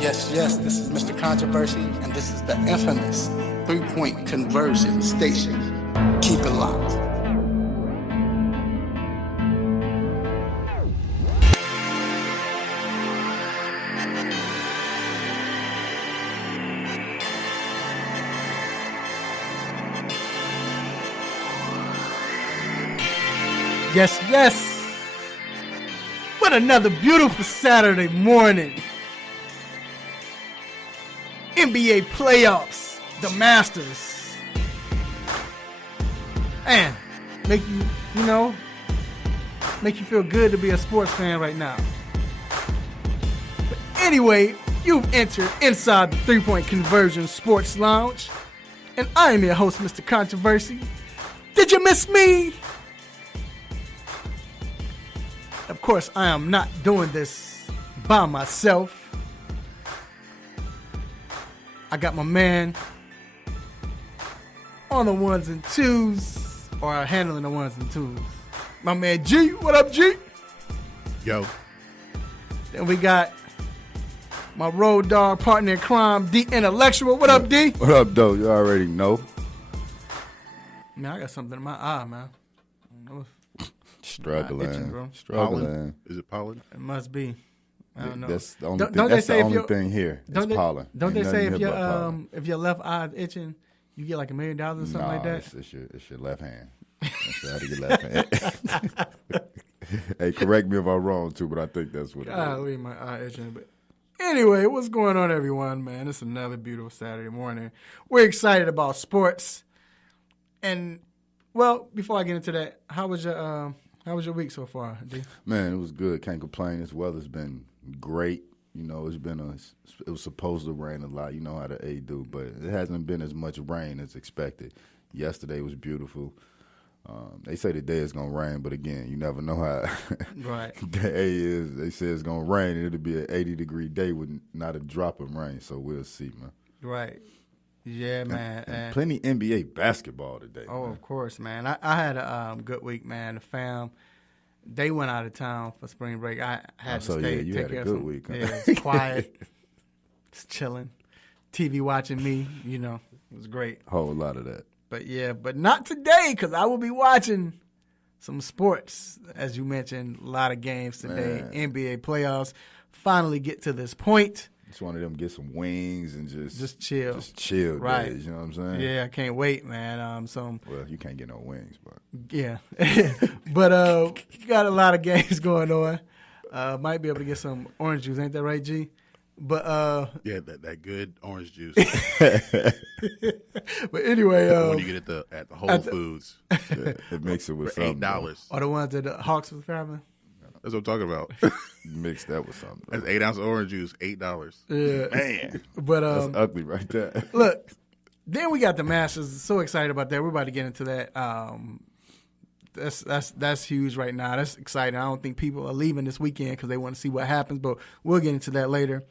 Yes, this is Mr. Controversy, and this is the infamous three-point conversion station. Keep it locked. Yes. What another beautiful Saturday morning. NBA playoffs, the Masters. And make you feel good to be a sports fan right now. But anyway, you've entered inside the 3-point conversion sports lounge. And I am your host, Mr. Controversy. Did you miss me? Of course, I am not doing this by myself. I got my man on the ones and twos, or handling the ones and twos. My man G, what up, G? Yo. Then we got my road dog partner in crime, D Intellectual. What up, D? What up, though? You already know. Man, I got something in my eye, man. Struggling. Itching, Pollen? Is it pollen? It must be. I don't know. That's the only thing. That's the only thing here. It's pollen. Don't they say if your left eye is itching, you get like $1 million or something like that? It's your left hand. That's how to get left hand. Hey, correct me if I'm wrong too, but I think that's what it is. Leave my eye itching. But anyway, what's going on, everyone? Man, it's another beautiful Saturday morning. We're excited about sports, and well, before I get into that, how was your week so far, D? Man, it was good. Can't complain. This weather's been great. You know, it was supposed to rain a lot. You know how the A do, but it hasn't been as much rain as expected. Yesterday was beautiful. They say the day is gonna rain, but again, you never know how right. the A is. They say it's gonna rain, and it'll be an 80-degree day with not a drop of rain. So we'll see, man. Right. Yeah, man. And plenty NBA basketball today. Oh, man. Of course, man. I had a good week, man. The fam, they went out of town for spring break. I had to stay. You take had care a good of some, week. Huh? Yeah, it's quiet. It's chilling. TV watching me, it was great. Whole lot of that. But not today, because I will be watching some sports. As you mentioned, a lot of games today. Man. NBA playoffs finally get to this point. Just one of them get some wings and just chill. Just chill right. days, you know what I'm saying? Yeah, I can't wait, man. Well, you can't get no wings, but yeah. But got a lot of games going on. Might be able to get some orange juice, ain't that right, G? But yeah, that good orange juice. But anyway, when you get at the Whole Foods, it makes it with for something. $8. Or the ones that the Hawks was grabbing. That's what I'm talking about. Mix that with something. That's 8 ounce orange juice, $8. Yeah, man. But that's ugly right there. Look, then we got the Masters. So excited about that. We're about to get into that. That's huge right now. That's exciting. I don't think people are leaving this weekend because they want to see what happens, but we'll get into that later.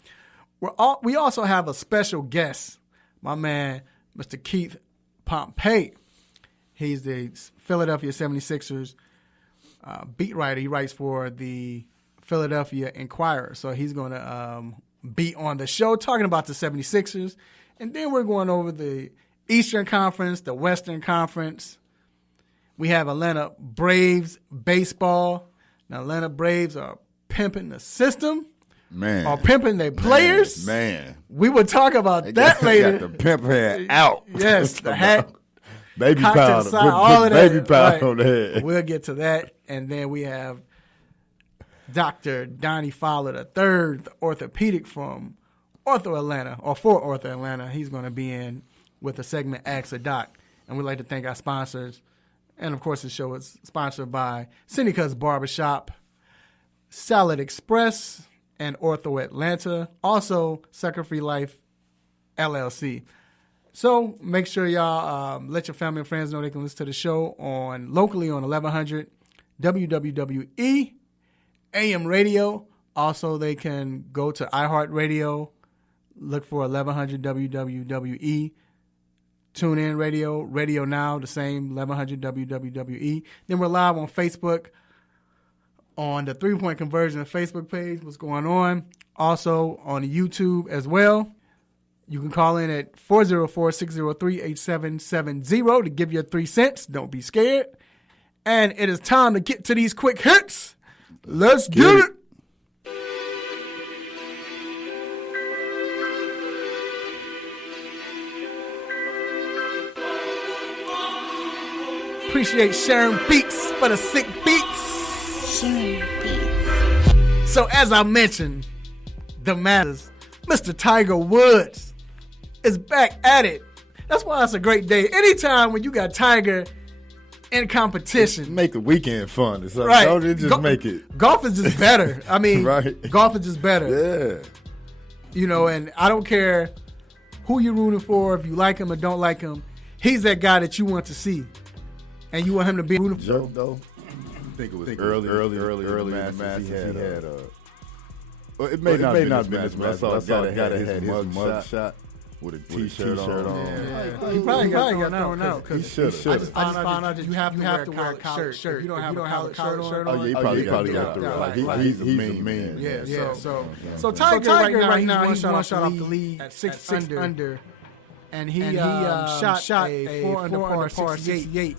We also have a special guest, my man, Mr. Keith Pompey. He's the Philadelphia 76ers beat writer. He writes for the Philadelphia Inquirer. So he's going to be on the show talking about the 76ers. And then we're going over the Eastern Conference, the Western Conference. We have Atlanta Braves baseball. Now, Atlanta Braves are pimping the system. Man. Or pimping their players. Man. We will talk about that later. Got the pimp head out. Yes, the hat. Baby powder. All of that. Baby powder right. on the head. We'll get to that. And then we have Dr. Donnie Fowler III, the orthopedic from Ortho Atlanta, or for Ortho Atlanta. He's going to be in with the segment Ask a Doc. And we'd like to thank our sponsors. And, of course, the show is sponsored by Seneca's Barbershop, Salad Express, and Ortho Atlanta. Also, Sucker Free Life, LLC. So make sure y'all let your family and friends know they can listen to the show locally on 1100 WWWE AM radio. Also, they can go to iHeartRadio, look for 1100 WWWE. Tune in radio, Radio Now, the same 1100 WWWE. Then we're live on Facebook, on the 3 Point Conversion Facebook page. What's going on? Also on YouTube as well. You can call in at 404-603-8770 to give your 3 cents. Don't be scared. And it is time to get to these quick hits. Let's get it. Appreciate Sharon Beats for the sick beats. Sharon Beats. So as I mentioned, the Masters, Mr. Tiger Woods is back at it. That's why it's a great day. Anytime when you got Tiger in competition. Make the weekend fun or something. Right. Don't it just make it. Golf is just better. I mean, Right. golf is just better. Yeah. You know, and I don't care who you're rooting for, if you like him or don't like him. He's that guy that you want to see. And you want him to be rooting for. Joke though. I think it was early in the Masters. He had well, it may not have been his Masters. I saw had his mug shot with a t-shirt on. Yeah. He probably got thrown out. He should have. I just found out that you have to wear a collared shirt. If you don't have a collared shirt on. Oh, yeah, he probably got thrown out. He's a mean. Yeah. So Tiger right now, he's one shot off the lead at 6 under. And he shot a 4 under par 68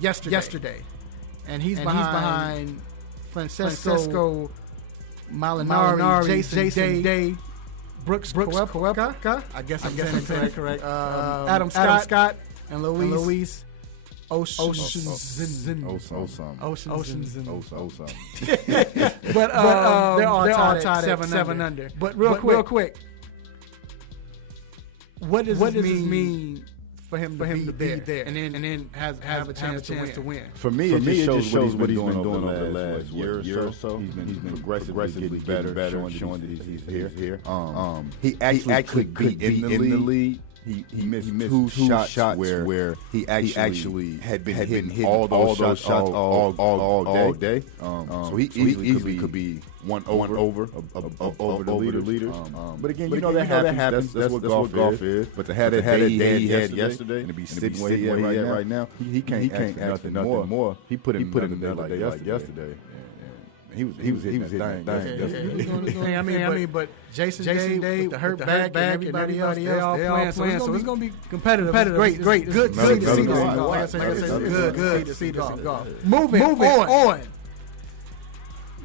yesterday. And he's behind Francesco Molinari, Jason Day, Brooks Koepka. I guess I'm saying correct. Adam Scott and Luis Oceanson. But they're all tied at 7 under. But real quick, what does this mean for him to be there and then have a chance to win? For me, it just shows what he's been doing over the last year or so. He's been progressively getting better, showing that he's here. He actually could be in the lead. He missed two shots where he actually had been hitting all those shots all day. So he easily could be one over the leaders. But again, you know that happens. That's what golf is. But to have that day he had yesterday and to be sitting where he at right now, he can't ask for nothing more. He put in another day like yesterday. He was hitting that thing. I mean, but Jason Day with the hurt back and everybody else, they all playing. So it's going to be competitive. Great. Good to see this golf. Moving on.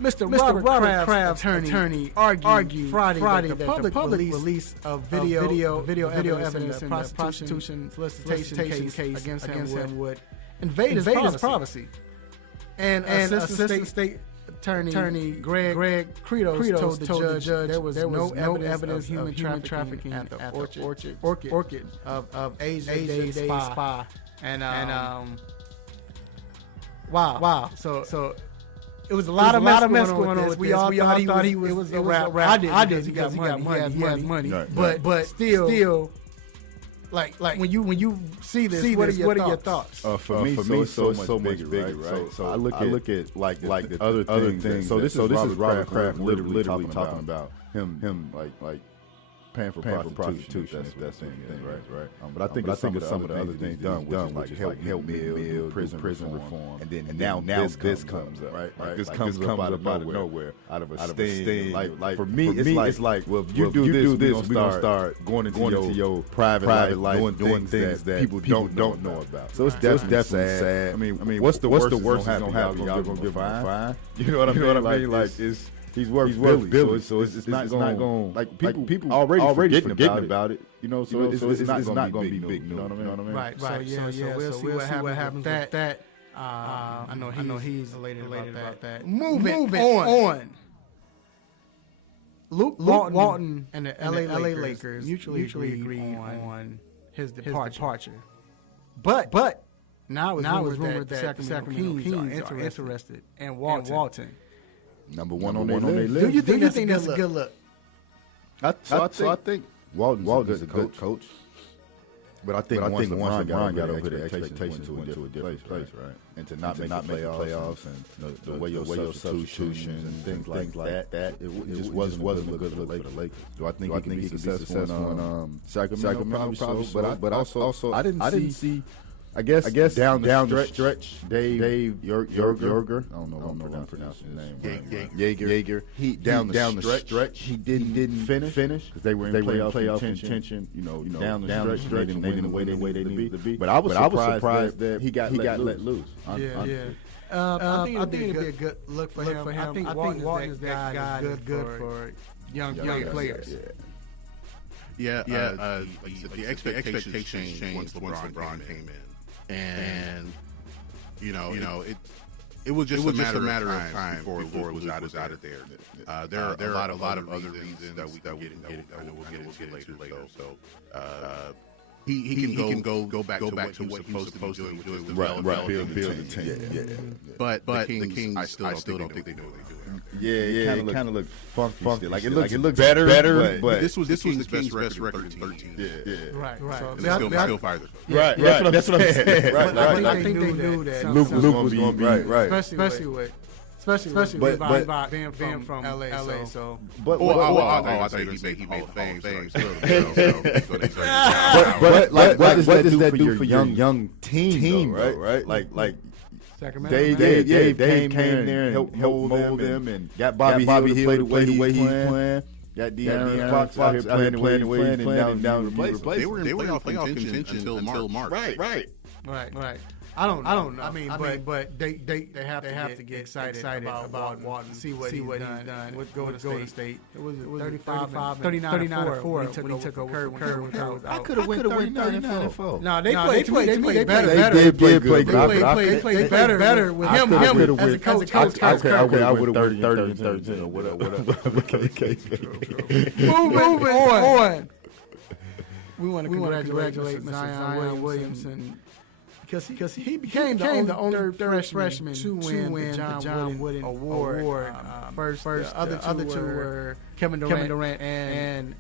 Mr. Robert Kraft's attorney argued Friday that the public release of video evidence in the prostitution solicitation case against him would invade his privacy. And Assistant State Attorney Greg Credos told the judge there was no evidence of human trafficking at the Orchid of Asia Day Spa. And wow. So it was a lot of mess going on with this. We all thought he was a rap. I did. He got money. Right. But still. Like when you see this, what are your thoughts? For me, so much bigger, right? So I look at like the other things. So this is Robert Kraft literally talking about him like paying for prostitution. That's the thing, right? But I think some of the other things done, which is like help meal, prison reform, and now this comes up, right? This comes up out of nowhere, out of a sting. Like for me, it's like, well, if you do this, we're gonna start going into your private life, doing things that people don't know about. So it's definitely sad. I mean, what's the worst that's gonna happen? Y'all gonna give him a fine? You know what I mean? Like it's. He's worth Billy, so it's not going like people already forgetting about it, you know. So it's not going to be big news. You know what I mean? Right. So we'll see what happens with that. I know he's elated about that. Moving on. Luke Walton and the LA Lakers mutually agreed on his departure. But now it's rumored that the Sacramento Kings are interested in Walton. Number one on their list. Do you think that's a good look? I think Walton's a good coach. But I think once LeBron got over the expectations went to a different place, right? And to not make the playoffs and the way your substitutions and things like that, it just wasn't a good look for the Lakers. Do I think he could be successful in Sacramento? Probably so. But also I didn't see I guess down the stretch, Dave Yorger. I don't know if I'm pronouncing his name. Jaeger. He down the stretch. He didn't finish because they were in playoff contention. Down the stretch, they didn't win the way they needed to be. But I was surprised that he got let loose. I think it'd be a good look for him. I think Walton is that guy that's good for young players. The expectations changed once LeBron came in, and it was just a matter of time before it was out of there. There are a lot of other reasons that we can get into. We'll get later. So he can go back to what he was supposed to be doing, build the team. But the Kings, I still don't think they know what they're doing. It kind of looked funky. Like it looks better, but this was the Kings' best record in 13. Right. So still fired. Right. That's what I'm saying. I think they knew that Luke was going to be right. Especially with being from LA. So, I thought he made the fame. But what does that do for young team, right? Like Sacramento. Dave came there and helped mold them and got Bobby Hill to play the way he's playing. Got De'Aaron Fox out here playing the way he's playing and down replaced. They were in playoff contention until March. Right. I don't know. I mean, but they have to get excited about Walton, see what he's done with Golden State. It was 39-4 when he took over Kerr. I could have went 39-4. No, they played better. They did play good. They played better with him as a coach. I would have went 30-13 or whatever. Moving on. We want to congratulate Mr. Zion Williamson. Because he became the only third freshman to win the John Wooden Award. First, the other two were Kevin Durant and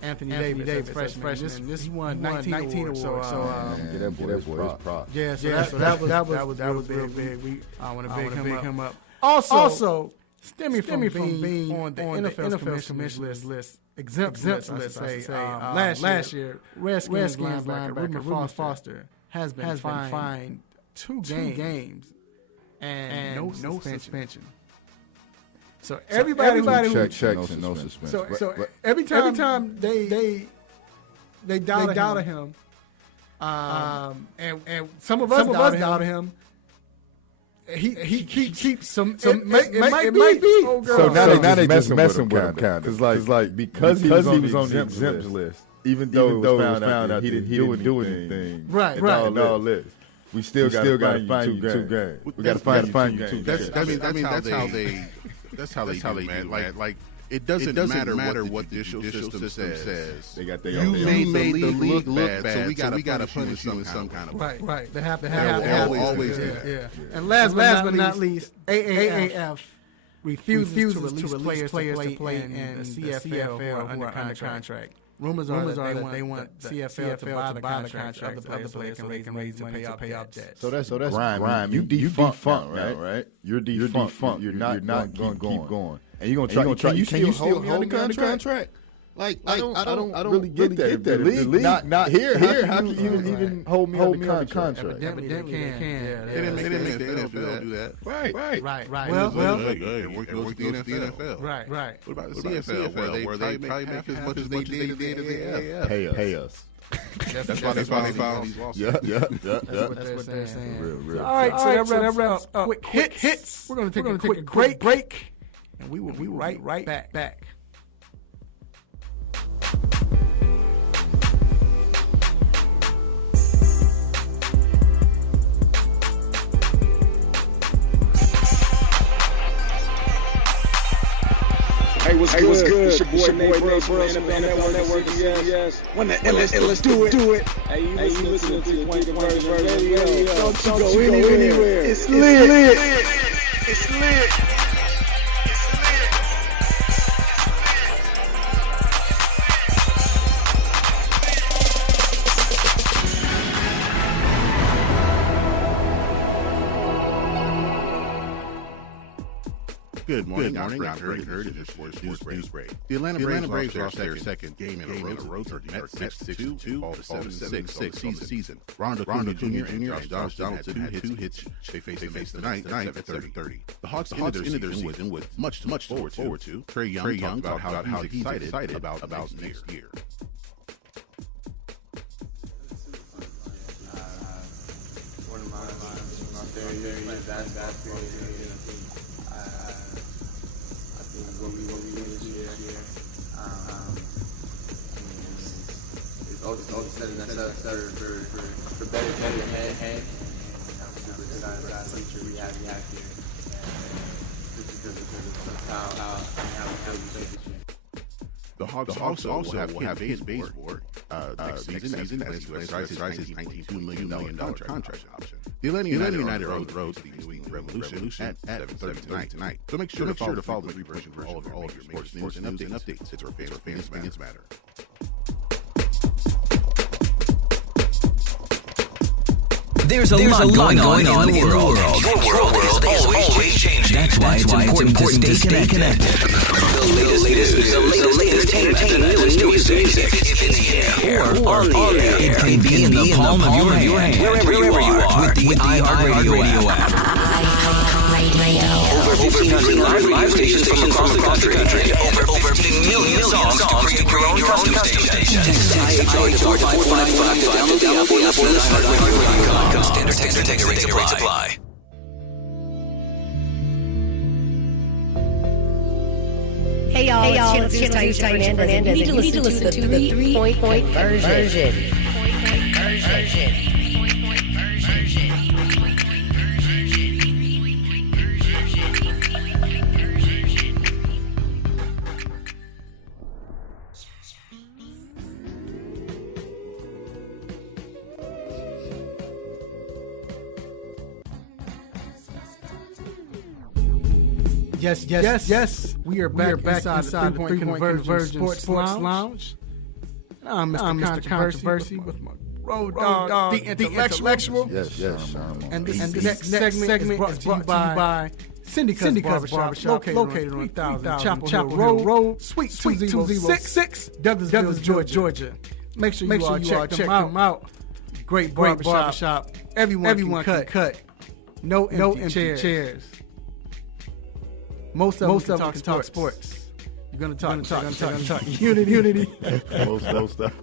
Anthony Davis, freshman. He won 19 awards. So get that boy his props. Yeah. So that was big. I want to big him up. Also, stemming from being on the NFL Commission's list, exempt list, last year, Redskins linebacker Reuben Foster has been fined two games and no suspension. So everybody who checks and no suspension. So every time they doubt him, and some of us doubt him. He keeps some. It might be. Oh, girl. So now they just messing with him, kind of. Because he was on the exempt list. Even though it was found out he didn't do anything. Right. And all this. We still got to find you 2 games. We got to find you 2 games. That's how they do, man. Like it doesn't matter what the official system says. They got their you made the league look bad, so we got to punish you in some kind of way. Right. They have to always do that. Yeah. And last but not least, AAF refuses to release players to play in the CFL who are under contract. Rumors are that they want the CFL to buy the contract of the players so they can raise money to pay off debt. So that's grime. You defunct, right? You're defunct. You're not going to keep going. And you're going to try. Can you still hold me under contract? Like I don't really get that. The league not here. How can you even hold me under contract? Evidently they can. They didn't do that. Right. Well, work the NFL. Right. What about the CFL? Where they probably make as much as they did in the AAF. Pay us. That's why they filed these lawsuits. Yeah. That's what they're saying. Real. All right, so that wraps up quick hits. We're going to take a quick break, and we will be right back. Hey, what's good? It's your boy Nate Burrows from NFL Network, CBS. When the illest do it. Hey, you listening to 3-Point Conversion Radio. Don't you go anywhere. It's lit. It's lit. Good morning. I'm heard in the sports news break. The Atlanta Braves lost their second game in a row to the Mets 6-2, fall to 7-6 season. Rondo Jr. and Josh Donaldson had two hits. They faced the ninth at 30. The Hawks ended their season with much forward to. Trae Young talked about how he's excited about next year. One of my favorite basketball period. I think what we did this year, it's also setting us up for better ahead. I'm super excited about the future we have here. Just because of how we play this year. The Hawks also will have his baseboard next season as he exercises his $19.2 million contract option. The Atlanta United road to the New England Revolution at 7:30 tonight. So make sure to follow the version for all of your sports news and updates. It's where fans matter. There's a lot going on in the world. Your world is always changing. That's why it's important to stay connected. The latest entertainment and newest music. If in the air or on the air, it can be in the palm of your hand. Wherever you are with the iHeartRadio app. Over 1,500 live stations from across the country. Over 50 million songs to create your own custom station. Text iHeart to 455 to download the app or iHeartRadio.com. Standard text rates apply. Hey y'all, it's Taisha Fernandez, and you need to listen to the 3-point version. Yes. We are back inside the 3-point conversion sports lounge. I'm Mr. Controversy with my road dog, the intellectual. Yes. And this next segment is brought to you by Cindy Cuz Barbershop, located on 3000 Chapel Hill Road, Suite 206, Douglasville, Georgia. Make sure you all check them out. Great barbershop. Everyone can cut. No empty chairs. Most of them can talk sports. You're gonna talk unity.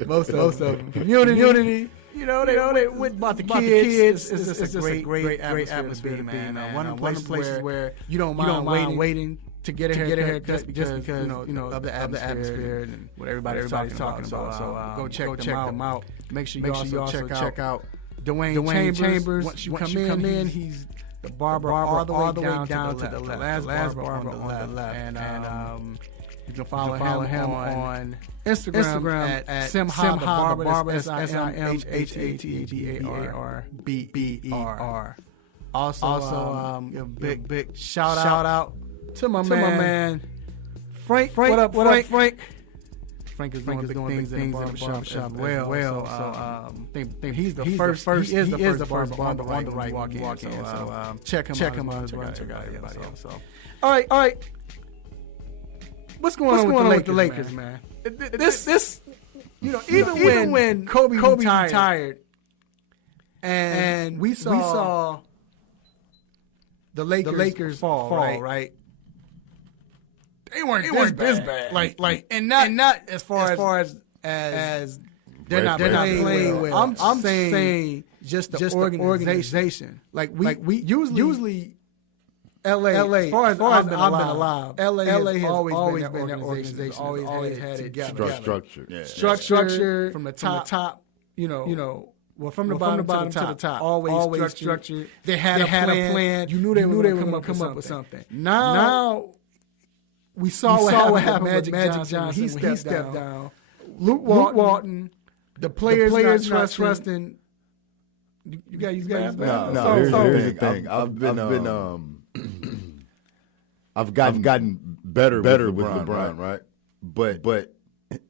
Most of them. Community. You know, they went about the kids. It's just a great atmosphere, man. One of the places where you don't mind waiting to get a haircut just because you know of the atmosphere and what everybody's talking about. So go check them out. Make sure you also check out Dwayne Chambers. Once you come in, he's the barber all the way down to the left. The last barber on the left. And you can follow him on Instagram at Simha the Barber. That's SIMHATHEBARBER. Also, big shout out to my man Frank. What up, Frank? Frank is doing things in the barbershop as well. So think he's the first. He is the first barber on the right walk in. So check him out. Check out everybody else. So all right. What's going on with the Lakers, man? This even when Kobe retired, and we saw the Lakers fall, right? They weren't this bad. Like, and not as far as they're not playing well. I'm saying just the organization. Like we usually LA. As far as I've been alive, LA has always been that organization. Always had it together. Structure from the top. Well, from the bottom to the top. Always structured. They had a plan. You knew they were going to come up with something. Now we saw what happened with Magic Johnson. He stepped down. Luke Walton, the players not trusting. You got to use guys. No. Here's the thing. I've gotten better with LeBron, right? But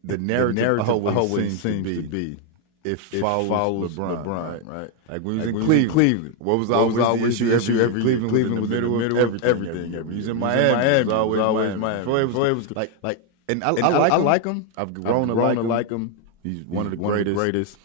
the narrative always seems to be it follows LeBron, right? Like when he was in Cleveland, what was always the issue? Cleveland was in the middle of everything. He was in Miami. It was always Miami. Before it was like, and I like him. I've grown to like him. He's one of the greatest.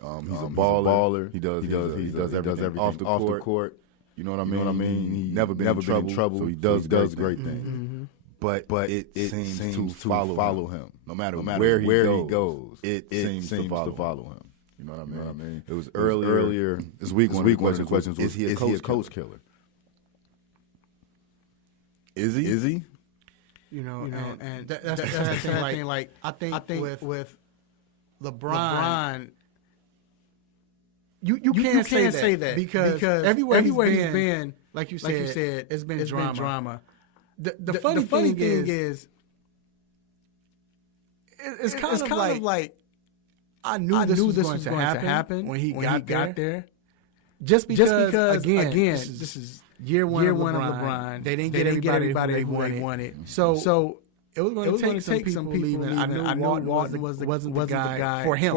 He's a baller. He does everything off the court. You know what I mean? He never been in trouble. So he does great things. Mm-hmm. But it seems to follow him. No matter where he goes, it seems to follow him. You know what I mean? It was earlier this week. One of the questions was, is he a coach killer? Is he? You know, and that's the thing. Like I think with LeBron, you can't say that because everywhere he's been, like you said, it's been drama. The funny thing is, it's kind of like I knew this was going to happen when he got there. Just because again, this is year one of LeBron. They didn't get everybody they wanted. So it was going to take some people leaving. I knew Walton wasn't the guy for him.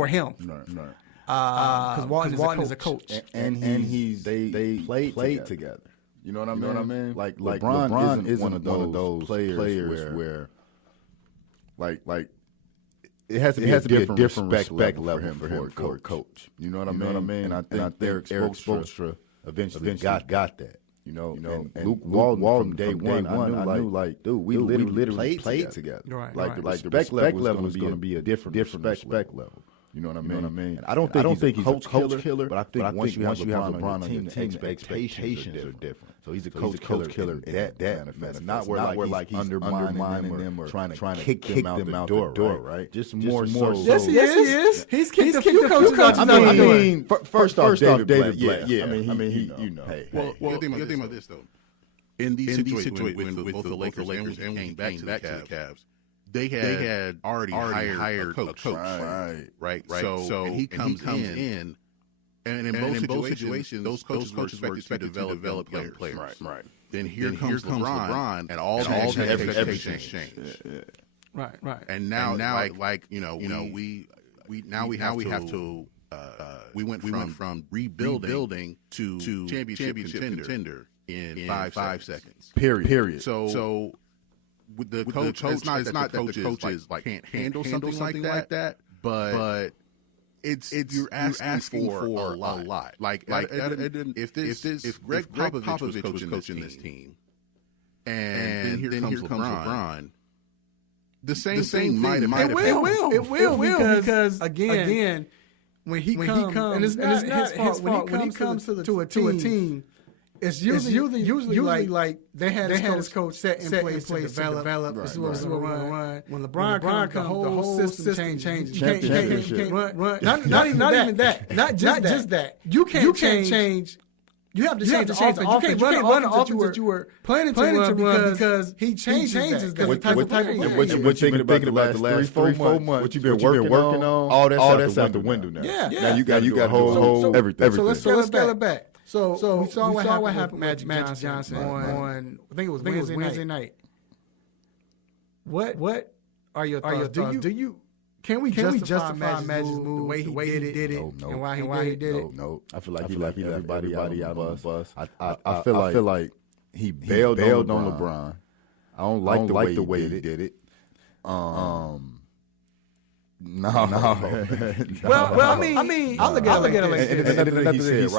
Because Walton is a coach, and they played together. You know what I mean? Like LeBron isn't one of those players where like it has to be a different respect level for him for a coach. You know what I mean? And I think Eric Spoelstra eventually got that. You know, and Luke Walton from day one, I knew like, dude, we literally played together. Right. Like the respect level is going to be a different respect level. You know what I mean? I don't think he's a coach killer, but I think once you have LeBron on your team, the expectations are different. So he's a coach killer in that manifest. Not where like he's undermining them or trying to kick them out the door, right? Just more so. Yes, he is. He's kicked a few coaches out the door. I mean, first off, David Blatt, yeah. I mean, he, you know. Well, you think about this though. In these situations with both the Lakers and when he came back to the Cavs, they had already hired a coach, right? So and he comes in, and in both situations, those coaches were expected to develop young players. Right. Then here comes LeBron, and all the expectations change. Right. And now, like you know, we have to. We went from rebuilding to championship contender in 5 seconds. Period. So. With the coach, it's not that the coaches like can't handle something like that, but it's you're asking for a lot. Like if Greg Popovich was coaching this team, and then here comes LeBron, the same thing might have it will because again when he comes and it's not his fault when he comes to a team. It's usually like they had his coach set in place to develop. This is what we're going to run. When LeBron comes, the whole system changes. You can't run. Not even that. Not just that. You can't change. You have to change the offense. You can't run the offense that you were planning to run because he changes that. What you've been thinking about the last 3-4 months, what you've been working on, all that's out the window now. Yeah. Now you got to hold everything. So let's scale it back. So we saw what happened with Magic Johnson on I think it was Wednesday night. What are your thoughts? Can we justify Magic's move the way he did it and why he did it? No. I feel like he left everybody out on the bus. I feel like he bailed on LeBron. I don't like the way he did it. No. Well, I mean, I look at it like this.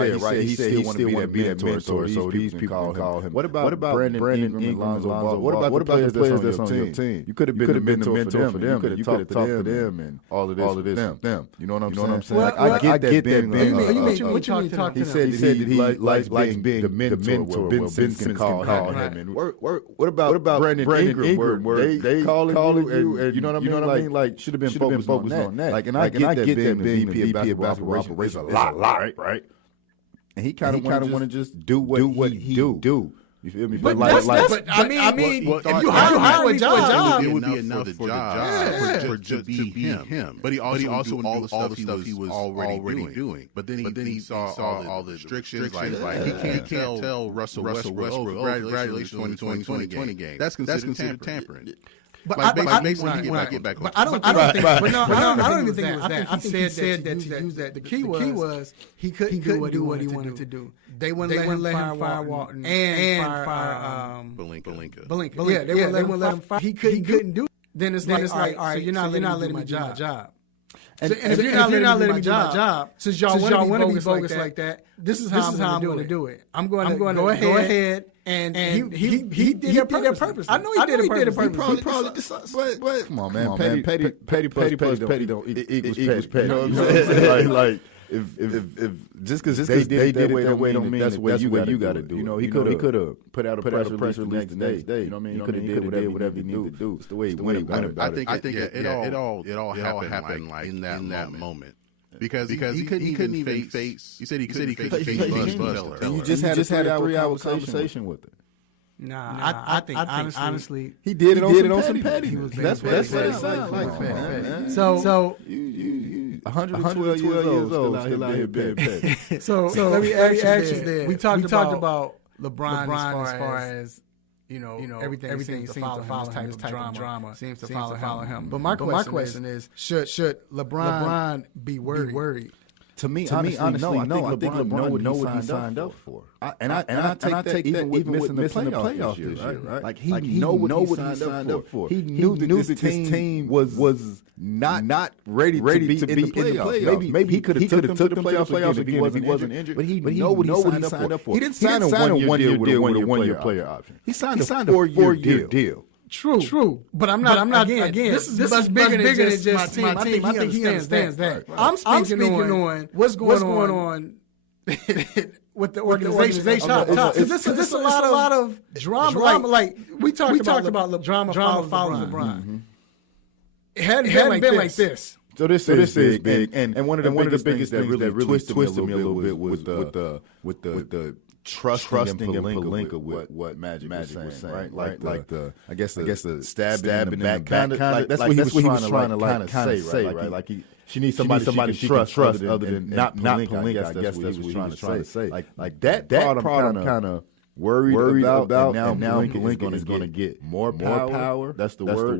He still want to be that mentor, so these people call him. What about Brandon Ingram, Lonzo Ball? What about the players that's on your team? You could have been the mentor for them. You could have talked to them and all of this. Them. You know what I'm saying? Well, I get that being. What you mean talk to them? He said that he likes being the mentor. Ben Simmons called him. What about Brandon Ingram? Where they calling you, and you know what I mean? Like should have been focused on that. Like, and I get that being the VP of basketball operations a lot, right? And he kind of want to just do what he do. You feel me? But I mean, if you hire a job, it would be enough for the job for just to be him. But he also would all the stuff he was already doing. But then he saw all the restrictions. Like he can't tell Russell Westbrook, congratulations on the 2020 game. That's considered tampering. Basically, he get back on. But I don't think. But no, I don't even think it was that. I think he said that to use that. The key was he couldn't do what he wanted to do. They wouldn't let him fire Walton and fire Belinka. Yeah, they wouldn't let him fire. He couldn't do it. Then it's like, all right, so you're not letting me do my job. And if you're not letting me do my job, since y'all want to be bogus like that, this is how I'm going to do it. I'm going to go ahead and he did it on purpose. I know he did it on purpose. He probably decided. But come on, man. Petty plus petty don't equals petty. You know what I'm saying? Like if just because they did it that way don't mean that's what you got to do. You know, he could have put out a press release the next day. You know what I mean? He could have did whatever he needed to do. It's the way he went about it. I think it all happened like in that moment. Because he couldn't even face. He said he couldn't face Buzz. And you just had a 3-hour conversation with her. Nah, I think honestly, he did it on some petty. That's what it sounds like, man. So you 112 years old, still out here being petty. So let me ask you this. We talked about LeBron as far as you know everything seems to follow him. This type of drama seems to follow him. But my question is, should LeBron be worried? To me, honestly, no. I think LeBron know what he signed up for. And I take that even with missing the playoffs this year, right? Like he know what he signed up for. He knew that this team was not ready to be in the playoffs. Maybe he could have took the playoffs if he wasn't injured. But he know what he signed up for. He didn't sign a 1-year deal with a 1-year player option. He signed a 4-year deal. True. But I'm not again. This is much bigger than just my team. I think he understands that. I'm speaking on what's going on with the organization. Because this is a lot of drama. Like we talked about drama follows LeBron. It hadn't been like this. So this is big, and one of the biggest things that really twisted me a little bit was with the trusting in Pelinka with what Magic was saying, right? Like the I guess the stabbing in the back kind of that's what he was trying to kind of say, right? Like she needs somebody she can trust other than not Pelinka. I guess that's what he was trying to say. Like that part I'm kind of worried about, and now Pelinka is going to get more power. That's the word.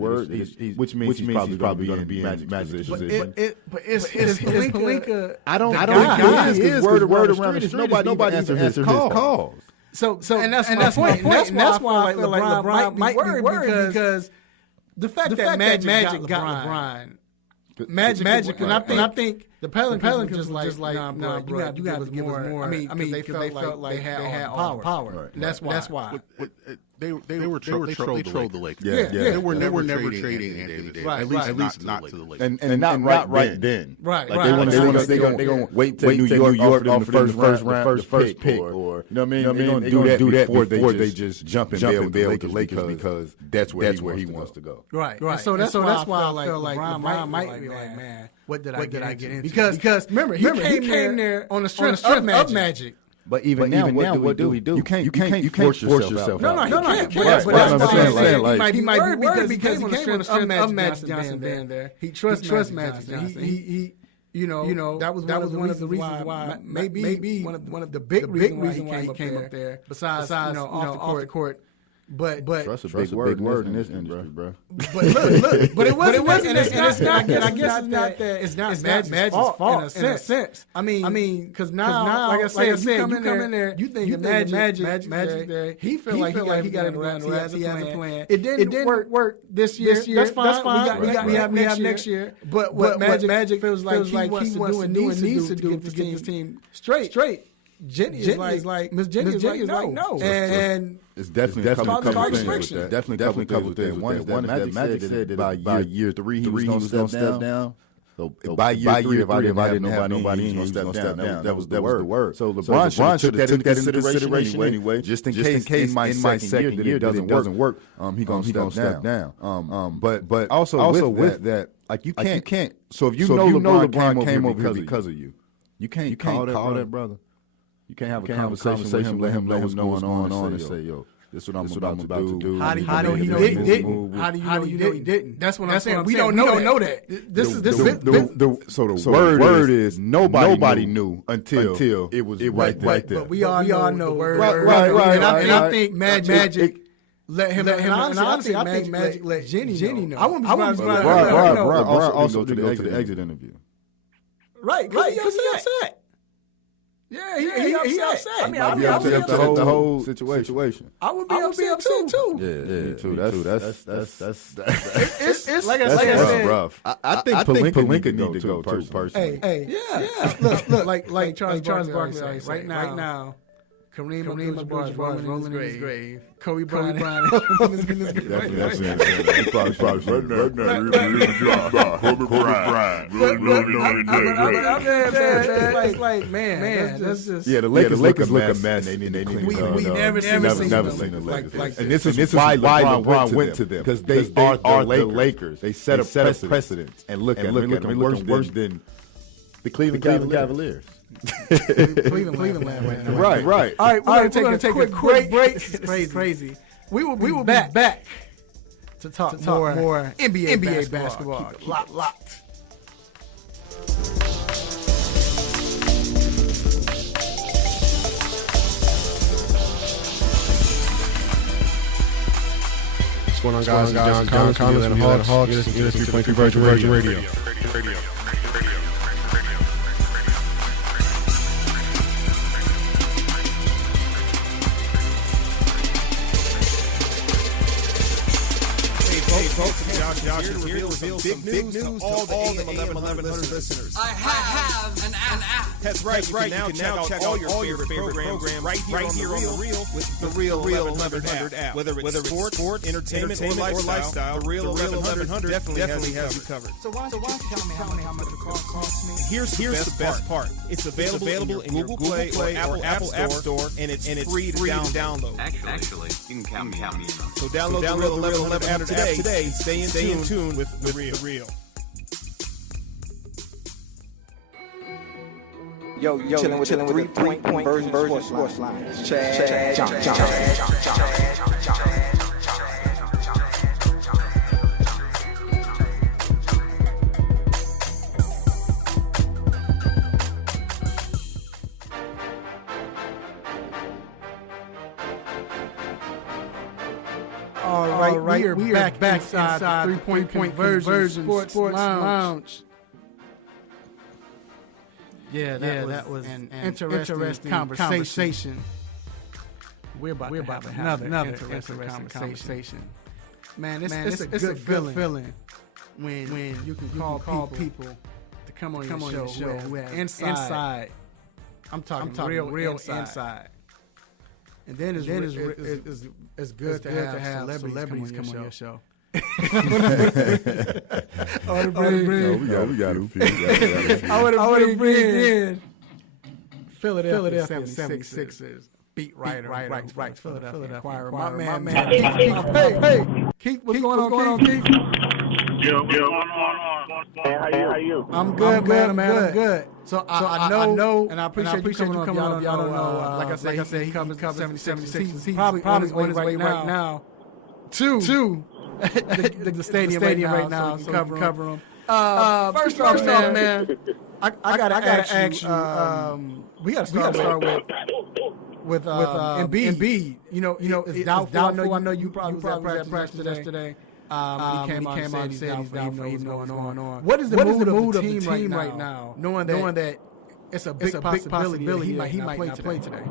Which means he's probably going to be in Magic's position. But is Pelinka? I don't think he is. Word around the street, nobody answers his calls. So and that's my point. And that's why I feel like LeBron might be worried because the fact that Magic got LeBron. Magic, and I think the Pelicans just like nah, bro, you got to give us more. I mean, they felt like they had all the power. Right. That's why. They trolled the Lakers. Yeah. They were never trading Anthony Davis. Right. At least not to the Lakers. And not right then. Right. Like they gonna wait till New York offer them the first pick, or you know what I mean? They're gonna do that before they just jump in bed with the Lakers because that's where he wants to go. Right. So that's why I feel like LeBron might be like, man, what did I get into? Because remember he came there on the strength of Magic. But even now, what do we do? You can't force yourself. No, he can't. But that's what I'm saying. He might be worried because he came on the strength of Magic Johnson being there. He trusts Magic Johnson. He you know that was one of the reasons why maybe one of the big reasons why he came up there. Besides off the court. But trust a big word in this industry, bro. But look, but it wasn't. It's not. I guess it's not Magic's fault in a sense. I mean, because now, like I said, you come in there, you think Magic there. He feel like he got it around. He has a plan. It didn't work this year. That's fine. We have next year. But what Magic feels like he wants to do and needs to do to get this team straight. Jenny is like Miss Jenny is like no, and it's definitely a couple things with that. Definitely a couple things. One is that Magic said that by year 3 he was going to step down. So by year 3, if I didn't have nobody, he was going to step down. That was the word. So LeBron should have took that into consideration anyway, just in case in my second year that it doesn't work. He going to step down. But also with that, like you can't. So if you know LeBron came over because of you, you can't call that brother. You can't have a conversation, let him know what's going on, and say, yo, this is what I'm about to do. How do you know he didn't? How do you know he didn't? That's what I'm saying. We don't know that. So the word is nobody knew until it was right there. But we all know the word. Right. And I think Magic let him. And honestly, I think Magic let Jenny know. I wouldn't be surprised. Brian also to go to the exit interview. Right, because he upset. Yeah, he upset. I mean, I'll be upset the whole situation. I would be upset too. Yeah, me too. That's it's like I said, rough. I think Pelinka need to go too, personally. Hey, yeah. Look, like Charles Barkley says, right now, Kareem Abdul-Jabbar is rolling in his grave. Kobe Bryant in his grave. That's it. Probably right now. Kobe Bryant like man, that's just the Lakers look a mess. We never seen the Lakers like, and this is why LeBron went to them because they are the Lakers. They set a precedent and look at worse than the Cleveland Cavaliers. Cleveland land right now. Right. All right, we're going to take a quick break. This is crazy. We will be back to talk more NBA basketball. Keep it locked. What's going on, guys? John Collins from Atlanta Hawks. You're listening to 3.3 Virgin Radio. Josh is here to reveal some big news to all the AM 1100 listeners. I have an app. That's right. You can now check out all your favorite programs right here on the Real with the Real 1100 app. Whether it's sport, entertainment, or lifestyle, the Real 1100 definitely has you covered. So why don't you tell me how much it costs me? Here's the best part. It's available in your Google Play or Apple App Store, and it's free to download. Actually, you can count me in. So download the Real 1100 app today. Stay in tune with the Real. Yo, chilling with the 3-point conversion sports line. Chad, John. All right, we are back inside 3-point conversion sports lounge. Yeah, that was an interesting conversation. We're about to have another interesting conversation. Man, it's a good feeling when you can call people to come on your show who have inside. I'm talking real inside. And then it's good to have celebrities come on your show. We got a few. I want to bring in Philadelphia 76ers beat writer, right, Philadelphia Inquirer. My man, Keith, what's going on, Keith? Yo, what's going on? Hey, how you? I'm good, man. I'm good. So I know, and I appreciate you coming on. Y'all don't know. Like I said, he covers 76ers. He's probably on his way right now to the stadium right now, so cover him. First off, man, I gotta ask you. We gotta start with Embiid. You know, it's doubtful. I know you probably was at practice yesterday. He came out and said he's doubtful, even going on. What is the mood of the team right now, knowing that it's a big possibility that he might not play today?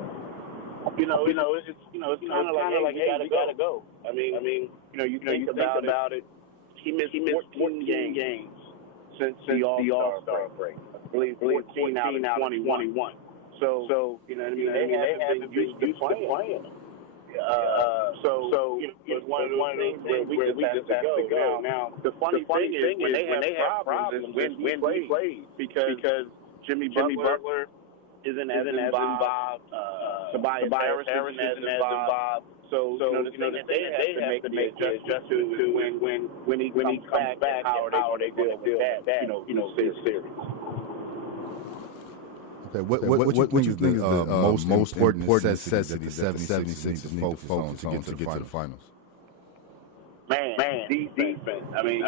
It's kind of like hey, you gotta go. I mean, you think about it. He missed 14 games since the All-Star break. I believe 14 out of 21. So you know what I mean. They haven't been used to playing. So it's one of those things where we just have to go. Now the funny thing is when they have problems when we play because Jimmy Butler isn't as involved. Tobias Harris isn't as involved. So the thing that they have to make adjustments to when he comes back, how are they deal with that? Series. Okay, what do you think is the most important necessity the 76ers need to focus on to get to the finals? Man, defense. I mean,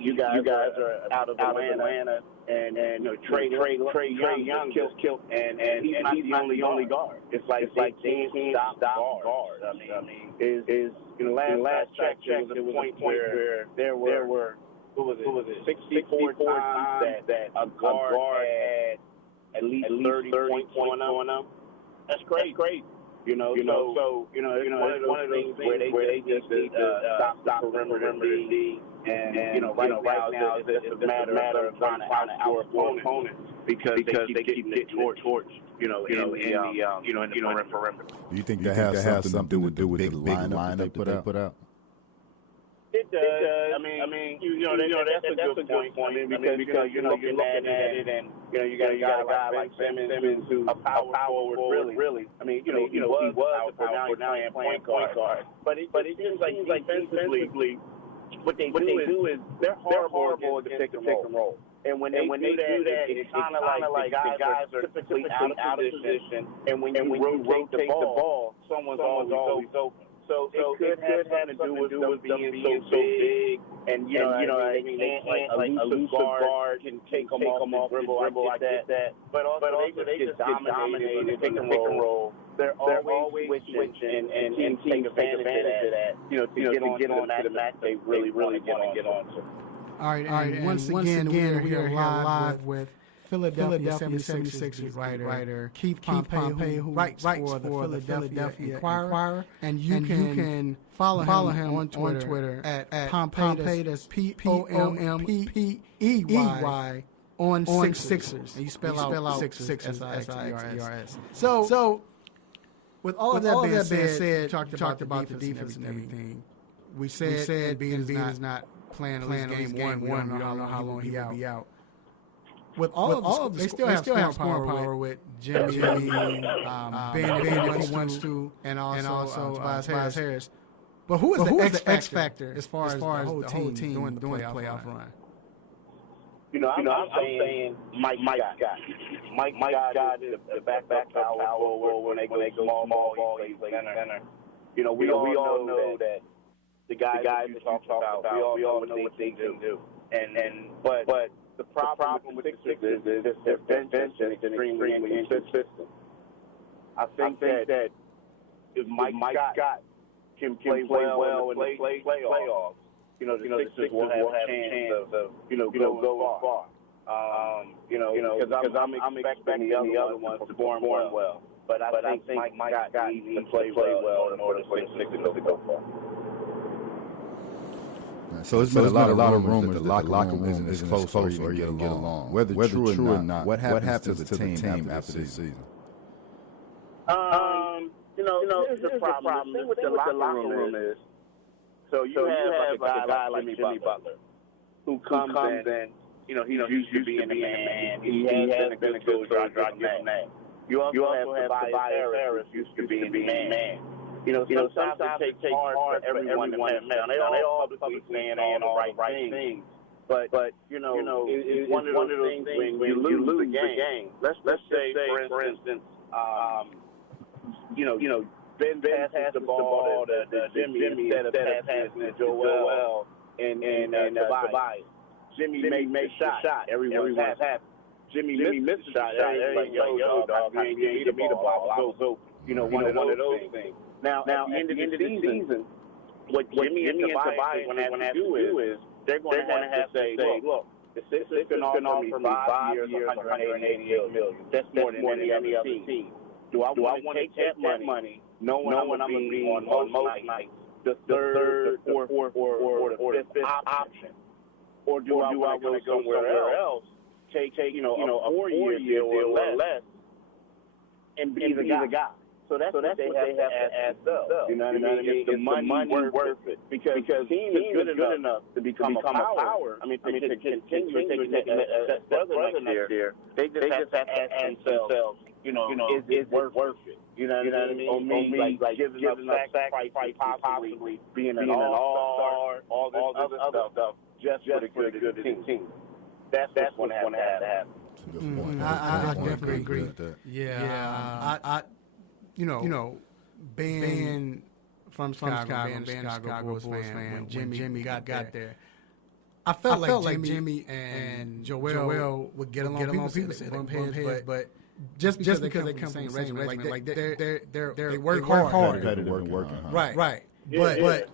you guys are out of Atlanta, and Trey Young just killed, and he's not the only guard. It's like teams stop guards. I mean, last check there was a point where there were what was it 64 times that a guard had at least 30 points on them. That's great. So it's one of those things where they just need to stop the perimeter D, and right now it's just a matter of trying to outscore opponents because they keep getting torched, in the perimeter. Do you think that has something to do with the big lineup they put out? It does. I mean, that's a good point. I mean, because you're looking at it, and you got a guy like Simmons who's a power forward, really. I mean, he was a power forward, now he's playing point guard. But it seems like defensively, what they do is they're horrible at the pick and roll. And when they do that, it's kind of like the guys are typically out of position. And when you rotate the ball, someone's always open. So it could have to do with them being so big, and a loose guard can take them off the dribble like that. But also they just dominate in the pick and roll. They're always switching and take advantage of that. To get on to the match they really want to get on to. All right, and once again we're here live with Philadelphia 76ers writer Keith Pompey, who writes for the Philadelphia Inquirer, and you can follow him on Twitter at Pompey, that's POMPEY on Sixers, and you spell out Sixers S-I-X-E-R-S. So with all of that being said, talked about the defense and everything. We said Embiid is not playing game one. We don't know how long he will be out. With all of they still have scoring power with Jimmy, Ben if he wants to, and also Tobias Harris. But who is the X factor as far as the whole team doing the playoff run? I'm saying Mike Scott. Mike Scott is the back power forward when they go small, he plays center. We all know that the guys we talk about, we all know what they can do. But the problem with the Sixers is their bench is extremely inconsistent. I think that if Mike Scott can play well in the playoffs, the Sixers will have a chance of going far. Because I'm expecting the other ones to perform well. But I think Mike Scott needs to play well in order for the Sixers to go far. So it's been a lot of rumors that the locker room isn't as close or you can get along. Whether true or not, what happens to the team after this season? Here's the problem. The thing with the locker room is, so you have like a guy like Jimmy Butler, who comes in, he's used to being a man. He has been a good coach, I'll give him that. You also have Tobias Harris, used to being a man. Sometimes it takes hard for everyone to win a match. They all publicly saying all the right things. But it's one of those things when you lose the game. Let's say, for instance, Ben passes the ball to Jimmy instead of passing it to Joel and Tobias. Jimmy makes a shot. Everyone's happy. Jimmy misses a shot. Everybody's like, yo, dog, you ain't give me the ball. So, one of those things. Now, at the end of the season, what Jimmy and Tobias are going to have to do is they're going to have to say, look, the Sixers can offer me 5 years, $188 million. That's more than any other team. Do I want to take that money, knowing I'm going to be on most nights, the third, fourth, or the fifth option? Or do I want to go somewhere else, take a 4-year deal or less, and be the guy? So that's what they have to ask themselves. You know what I mean? Is the money worth it? Because team is good enough to become a power. I mean, to continue to take a step further next year, they just have to ask themselves, is it worth it? You know what I mean? Or me, like giving up sacrifice, possibly being an all-star, all this other stuff, just for the good of the team. That's what's going to have to happen. I definitely agree with that. Yeah. Ben, from Chicago, being a Chicago Bulls fan, when Jimmy got there. I felt like Jimmy and Joel would get along. People say but just because they come from the same regiment, like they work hard. Right. But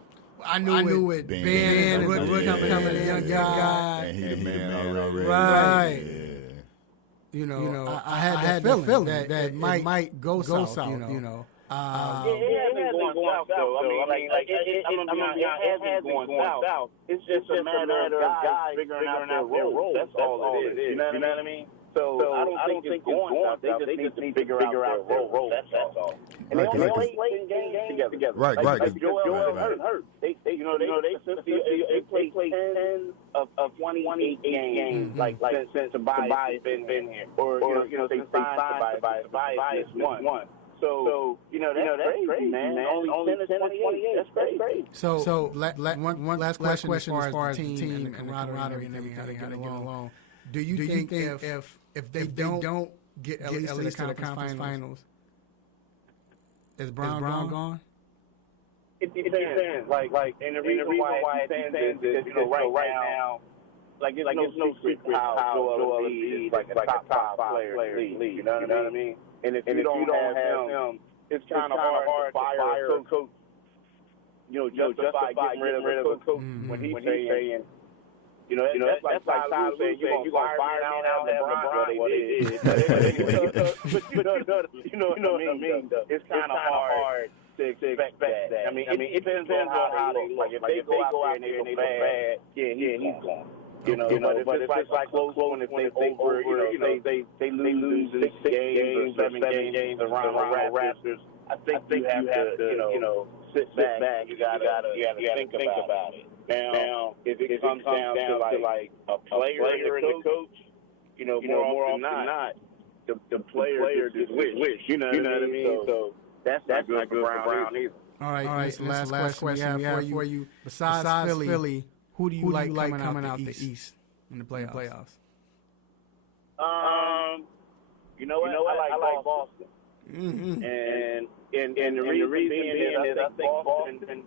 I knew it. Ben was coming in, young guy. And he the man already. Right. You know, I had the feeling that it might go south. You know. It hasn't gone south, though. It hasn't gone south. It's just a matter of guys figuring out their roles. That's all it is. You know what I mean? So I don't think it's going south. They just need to figure out their roles. That's all. And they only play games together. Right. Like Joel hurt. They played 10 of 28 games. Like since Tobias has been here, or since Tobias won. So that's crazy, man. Only 10 of 28. That's crazy. So one last question as far as the team and camaraderie and everything, how they get along. Do you think if they don't get at least to the conference finals, is Brown gone? It depends. Like, and the reason why it depends is right now, like it's no secret how Joel is like a top 5 player in the league. You know what I mean? And if you don't have him, it's kind of hard to fire a coach. Justify getting rid of a coach when he's saying, that's like Tyler saying, you're going to fire me now and LeBron. Well, they did. But you know what I mean? It's kind of hard to expect that. I mean, it depends on how they look. Like, if they go out there and they look bad, he's gone. But if it's like close and if they over, they lose 6 games or 7 games around Raptors, I think you have to, sit back. You gotta think about it. Now, if it comes down to like a player and the coach, more often than not, the player just wish. You know what I mean? So that's not good for Brown either. All right. So last question we have for you. Besides Philly, who do you like coming out the East in the playoffs? You know what? I like Boston. Mm-hmm. And the reason being is I think Boston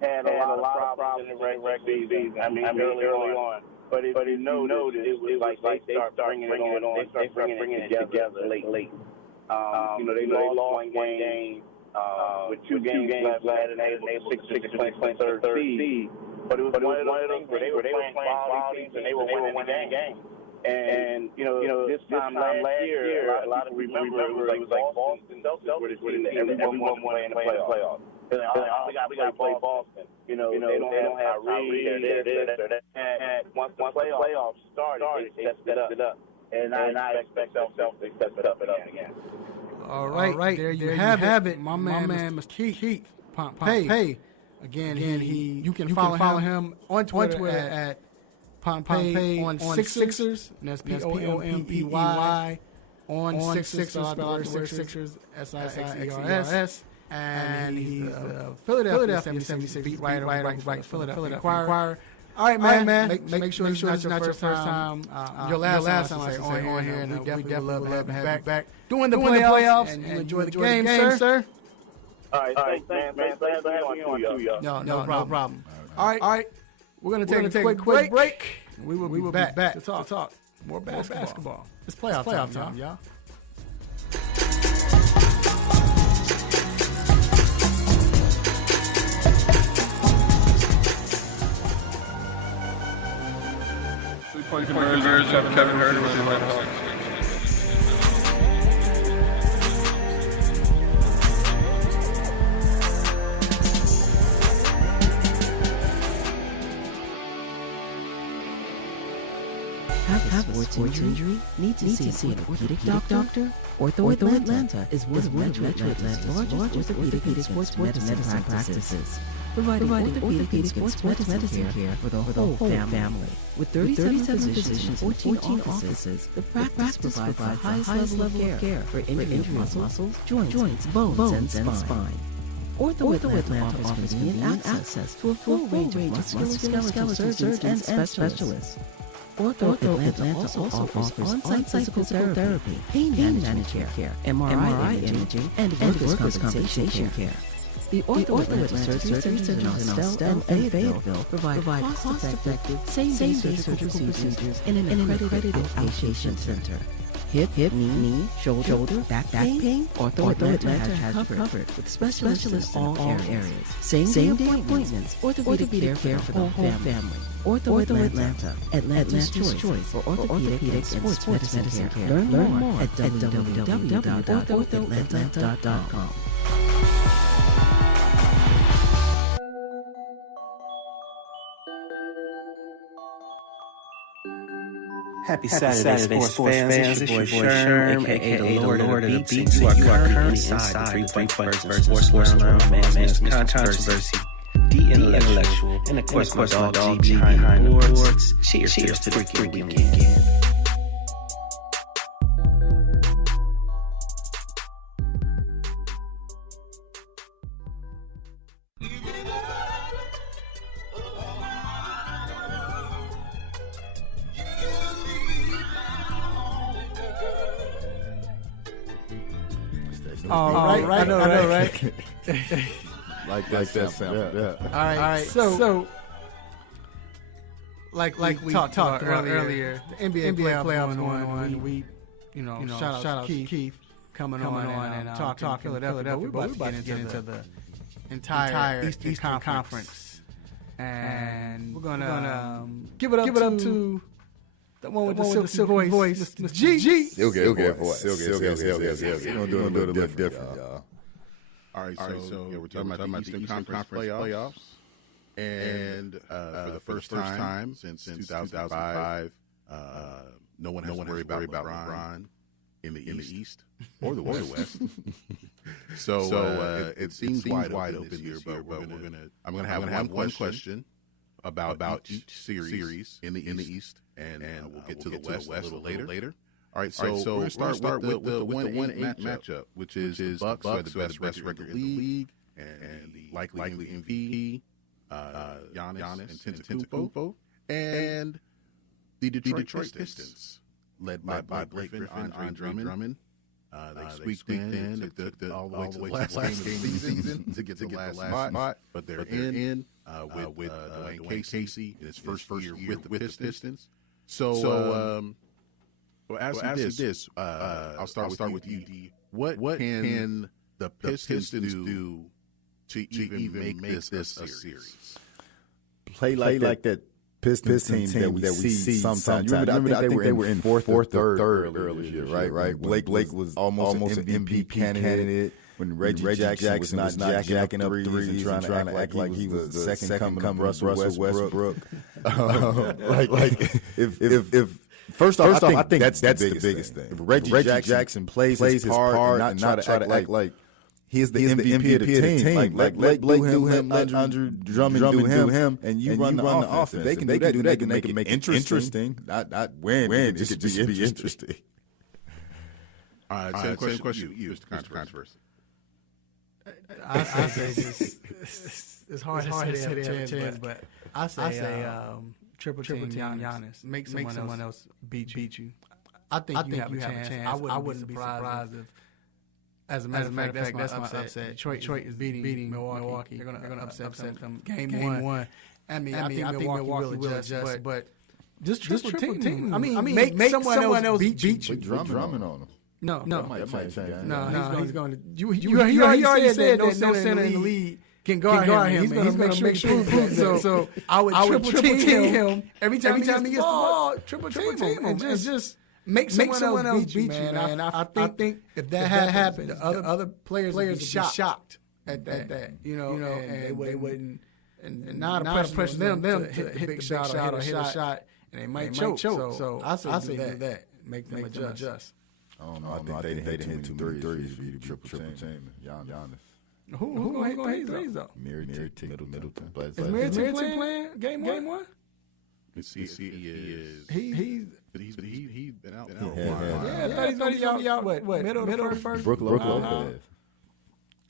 had a lot of problems in the regular season. I mean, early on. But if you notice, it was like they start bringing it on. They start bringing it together late. They lost one game with 2 games left, and they were 6 playing third seed. But it was one of those things where they were playing quality teams and they were winning that game. And this time last year, a lot of people remember it was like Boston Celtics were the team that everyone wanted to play in the playoffs. We got to play Boston. They don't have Kyrie or this. And once the playoffs started, they stepped it up. And I expect Celtics to step it up again. All right. There you have it. My man, Mr. Keith Pompey. Again, you can follow him on Twitter at Pompey on Sixers, and that's Pompey on Sixers, spelled out the word Sixers, Sixers, and he's the Philadelphia 76ers beat writer, right, Philadelphia Inquirer. All right, man. Make sure it's not your first time. Your last time I say on here, and we definitely love having you back doing the playoffs, and you enjoy the game, sir. All right, thanks, man. Thanks for having me on, too, y'all. No problem. All right. We're going to take a quick break. We will be back to talk more basketball. It's playoff time, y'all. Three-point conversion, Kevin Hurd with the Atlanta Hawks. Have a sports injury? Need to see an orthopedic doctor? Ortho Atlanta is one of Metro Atlanta's largest orthopedic sports medicine practices, providing orthopedic sports medicine care for the whole family. With 37 physicians and 14 offices, the practice provides the highest level of care for injured muscles, joints, bones, and spine. Ortho Atlanta offers convenient access to a full range of musculoskeletal surgeons and specialists. Ortho Atlanta also offers on-site physical therapy, pain management care, MRI imaging, and workers' compensation care. The Ortho Atlanta Surgery Centers in Austell and Fayetteville provide cost-effective, same-day surgical procedures in an accredited outpatient center. Hip, knee, shoulder, back pain, Ortho Atlanta has you covered with specialists in all areas. Same-day appointments, orthopedic care for the whole family. Ortho Atlanta, Atlanta's choice for orthopedic and sports medicine care. Learn more at www.orthoatlanta.com. Happy Saturday, sports fans. It's your boy Sherm, a.k.a. the Lord of the Beats. You are currently inside the 3 Point Sports Lounge. Man's controversy, the intellectual, and of course my dog G behind the boards. Cheers to the freaking weekend. All right. I know, right? like that sound. Yeah. All right. So like we talked about earlier, the NBA playoffs going on. We, shout out to Keith coming on and talk Philadelphia. But we're about to get into the entire Eastern Conference, and we're gonna give it up to the one with the silky voice, Mr. G. Still good voice. We're gonna do it a little bit different, y'all. All right, so we're talking about the Eastern Conference playoffs. And for the first time since 2005, no one has to worry about LeBron in the East or the West. So it seems wide open this year, but I'm gonna have one question about each series in the East, and we'll get to the West a little later. All right, so we'll start with the 1-8 matchup, which is Bucks, who are the best record in the league, and the likely MVP, Giannis and Antetokounmpo, and the Detroit Pistons, led by Blake Griffin, Andre Drummond. They squeaked in, took all the way to the last game of the season to get to the last spot, but they're in with Dwayne Casey in his first year with the Pistons. Well, ask this. I'll start with you, D. What can the Pistons do to even make this a series? Play like that Pistons team that we see sometimes. I think they were in fourth or third earlier this year, right? Blake was almost an MVP candidate. When Reggie Jackson was not jacking up threes and trying to act like he was the second coming of Russell Westbrook. If First off, I think that's the biggest thing. If Reggie Jackson plays his part and not try to act like he's the MVP of the team. Like let Blake do him, let Andre Drummond do him, and you run the offense. They can do that. They can make it interesting. Not win. It could just be interesting. All right, same question to you, Mr. Controversy. I say it's hard to say they have a chance, but I say triple team Giannis. Make someone else beat you. I think you have a chance. I wouldn't be surprised if, as a matter of fact, that's my upset. Detroit is beating Milwaukee. They're gonna upset them game one. I think Milwaukee will adjust, but just triple team. I mean, make someone else beat you. Put Drummond on them. No, he's going to. You already said that no center in the league can guard him. He's going to make sure he proves that. So I would triple team him every time he gets the ball. Triple team him and just make someone else beat you, man. I think if that happened, the other players would be shocked at that. And they wouldn't. And now the pressure them to hit a big shot or hit a shot, and they might choke. So I say do that. Make them adjust. I don't know. I think they didn't hit two threes for you to triple team. Giannis. Who's going to hit threes, though? Middleton. Is Middleton playing game one? He is. He's been out. Yeah, I thought he's going to be out, middle of the first? Brook Lopez.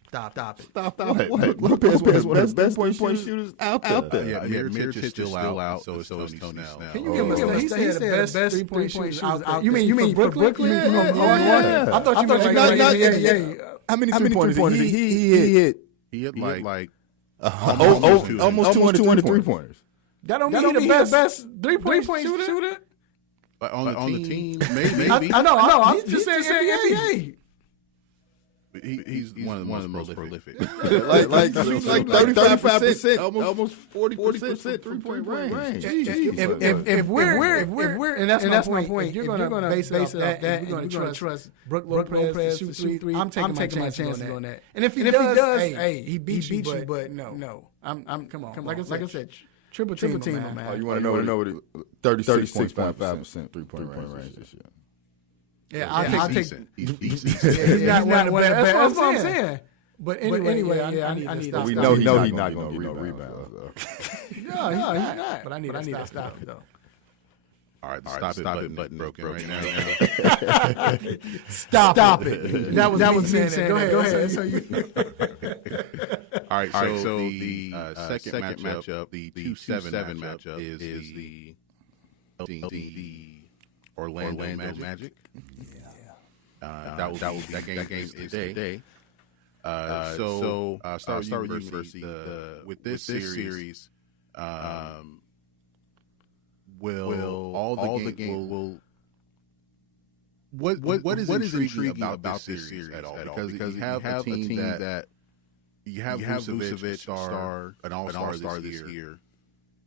Stop it. What? Lopez one of the best point shooters out there. Yeah, Mirotic is still out, so is Tony Snell. Can you give him he said the best 3-point shooters out there. You mean for Brooklyn? Yeah. I thought you meant like NBA. How many 3-pointers he hit? He had like almost 200 3-pointers. That don't mean he the best 3-point shooter. On the team, maybe. I know. I'm just saying NBA. He's one of the most prolific. like 35%, almost 40% 3-point range. If we're and that's my point. If you're gonna base it off that, you're gonna trust Brook Lopez to shoot three. I'm taking my chances on that. And if he does, hey, he beat you, but no. I'm come on. Like I said, triple team him, man. Oh, you want to know what 36.5% 3-point range this year. Yeah, I'll take. He's decent. He's not one of the best. That's what I'm saying. But anyway, I need to stop. We know he's not going to rebound. No, he's not. But I need to stop him, though. All right, stop it button broken right now. Stop it. That was me saying. Go ahead. So you. All right. So the second matchup, the 2-7 matchup, is the Orlando Magic. That game is today. So Star University with this series, will all the game what is intriguing about this series at all? Because you have a team that you have Vucevic, star, an all-star this year.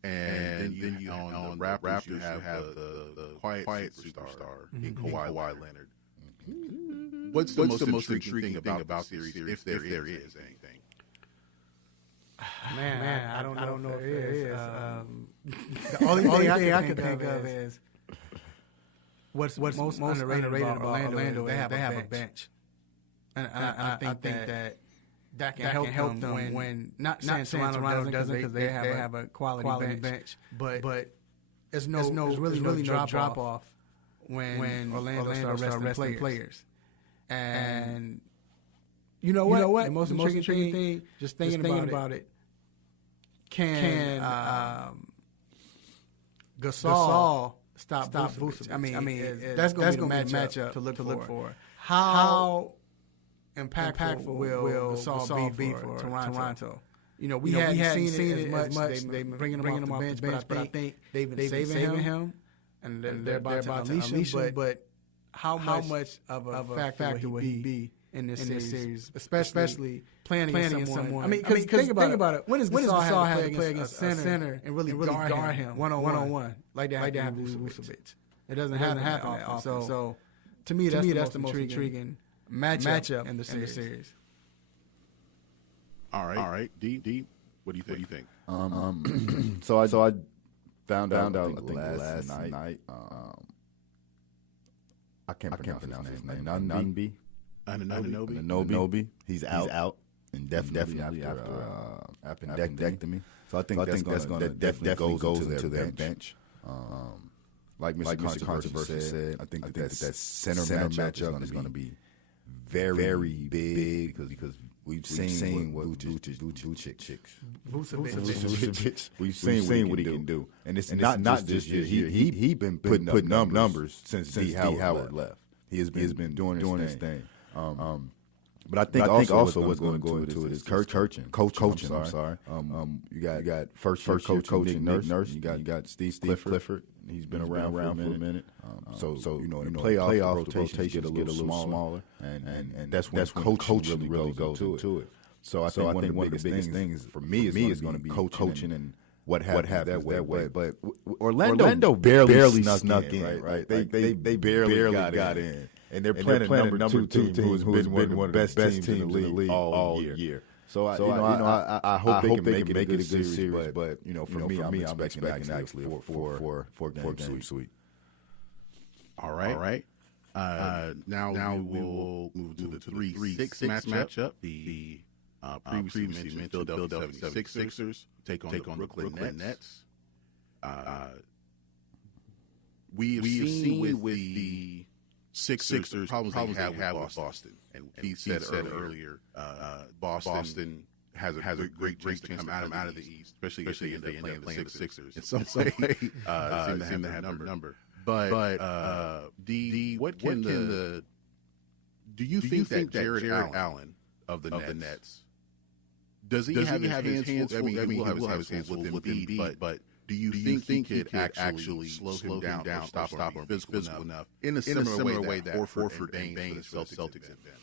And then you on the Raptors you have the quiet superstar in Kawhi Leonard. What's the most intriguing thing about the series, if there is anything? Man, I don't know if there is. The only thing I can think of is what's most underrated about Orlando is they have a bench, and I think that can help them when not saying Toronto doesn't because they have a quality bench, but it's really no drop off when Orlando start resting players. And you know what? The most intriguing thing, just thinking about it, can Gasol stop Vucevic? I mean, that's going to be a matchup to look for. How impactful will Gasol be for Toronto? You know, we hadn't seen it as much. They've been bringing him off the bench, but I think they've been saving him, and they're about to unleash him. But how much of a factor will he be in this series, especially playing against someone? I mean, because think about it. When does Gasol have to play against a center and really guard him one-on-one like that happens with Vucevic? It doesn't happen that often. So to me, that's the most intriguing matchup in the series. All right. Deep. What do you think? So I found out I think last night. I can't pronounce his name. Anunoby. He's out indefinitely after appendectomy. So I think that's going to definitely goes into their bench. Like Mr. Controversy said, I think that center matchup is going to be very big because we've seen what Vucevic. We've seen what he can do, and it's not just this year. He been putting up numbers since D. Howard left. He has been doing his thing. But I think also what's going to go into it is coaching. I'm sorry. You got first coach Nick Nurse. You got Steve Clifford. He's been around for a minute. So in the playoff rotations get a little smaller, and that's when coaching really goes into it. So I think one of the biggest things for me is going to be coaching and what happens that way. But Orlando barely snuck in, right? They barely got in. And they're playing a number two team who's been one of the best teams in the league all year. So I hope they can make it a good series. But for me, I'm expecting actually a four-game sweep. All right. Now we will move to the 3-6 matchup. The previously mentioned Philadelphia 76ers take on the Brooklyn Nets. We've seen with the Sixers problems they have with Boston. And he said earlier, Boston has a great chance to come out of the East, especially if they end up playing the Sixers. In some way, seem to have that number. But do you think that Jared Allen of the Nets Does he have his hands full? I mean, he will have his hands full with Embiid, but do you think he could actually slow him down or stop him physical enough in a similar way that Horford and Baines for the Celtics have been?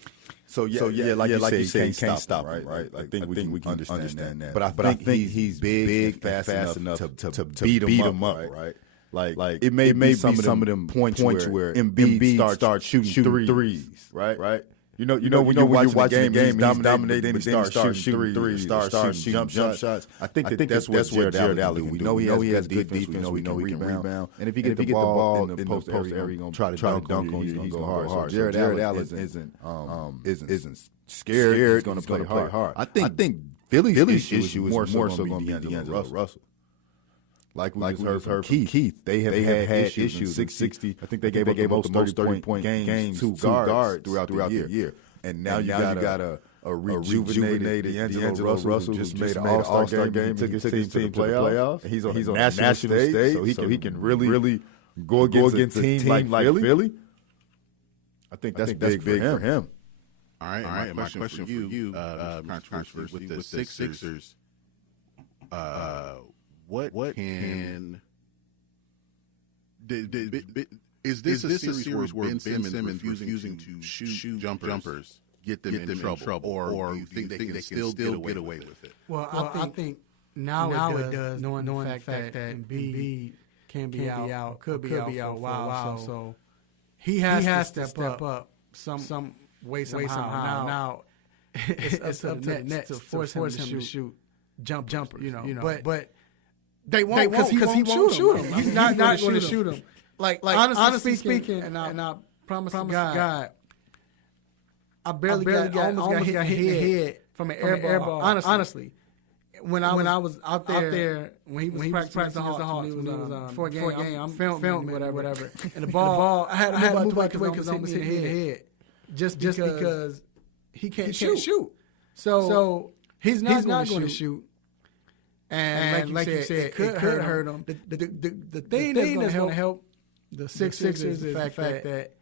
So like you say, you can't stop him, right? I think we can understand that. But I think he's big and fast enough to beat him up, right? Like it may be some of them points where Embiid starts shooting threes, right? You know when you're watching the game, he's dominating, he starts shooting threes, starts shooting jump shots. I think that's where Jared Allen. We know he has good defense. We know he can rebound. And if he get the ball in the post area, he's gonna try to dunk on you. He's gonna go hard. Jared Allen isn't scared. He's gonna play hard. I think Philly's issue is more so going to be D'Angelo Russell. Like we heard from Keith, they have had issues. 660. I think they gave up most 30-point games to guards throughout the year. And now you got a rejuvenated D'Angelo Russell who just made an All-Star game and took his team to the playoffs. He's on national stage, so he can really go against a team like Philly. I think that's big for him. All right. My question for you, controversy with the Sixers. What can is this a series where Ben Simmons refusing to shoot jumpers get them in trouble, or do you think they can still get away with it? Well, I think now it does, knowing the fact that Embiid can be out, could be out for a while. So he has to step up some way somehow. Now it's up to the Nets to force him to shoot jumpers, but they won't because he won't shoot him. He's not going to shoot him. Like honestly speaking, and I promise to God, I barely got hit in the head from an air ball. Honestly, when I was out there when he was practicing the Hawks, when he was before a game, I'm filming whatever. And the ball, I had to move out the way because I almost hit the head, just because he can't shoot. So he's not going to shoot. And like you said, it could hurt him. The thing that's going to help the Sixers is the fact that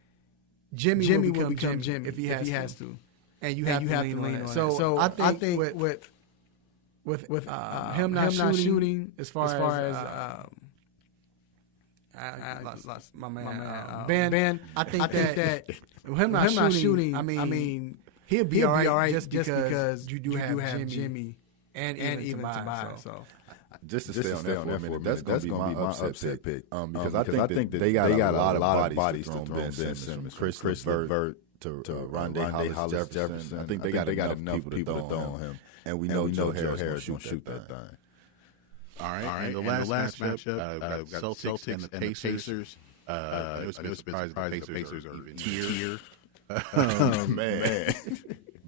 Jimmy will become Jimmy if he has to. And you have to lean on it. So I think with him not shooting, as far as I lost my man Ben, I think that with him not shooting, I mean he'll be all right just because you do have Jimmy. And even Tobias. So just to stay on that for a minute, that's going to be my upset pick. Because I think that they got a lot of bodies to throw Ben Simmons, Chris Levert to Rondé Hollis Jefferson. I think they got enough people to throw on him. And we know Joe Harris will shoot that thing. All right. And the last matchup, we've got Celtics and the Pacers. I was surprised the Pacers are even here. Oh, man.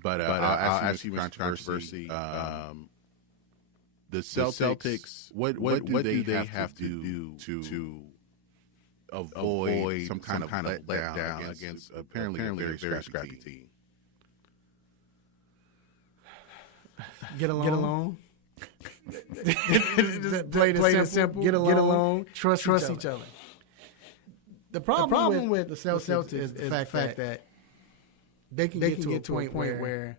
But I'll ask you controversy. The Celtics, what do they have to do to avoid some kind of letdown against apparently a very scrappy team? Get along. Play it simple. Get along. Trust each other. The problem with the Celtics is the fact that they can get to a point where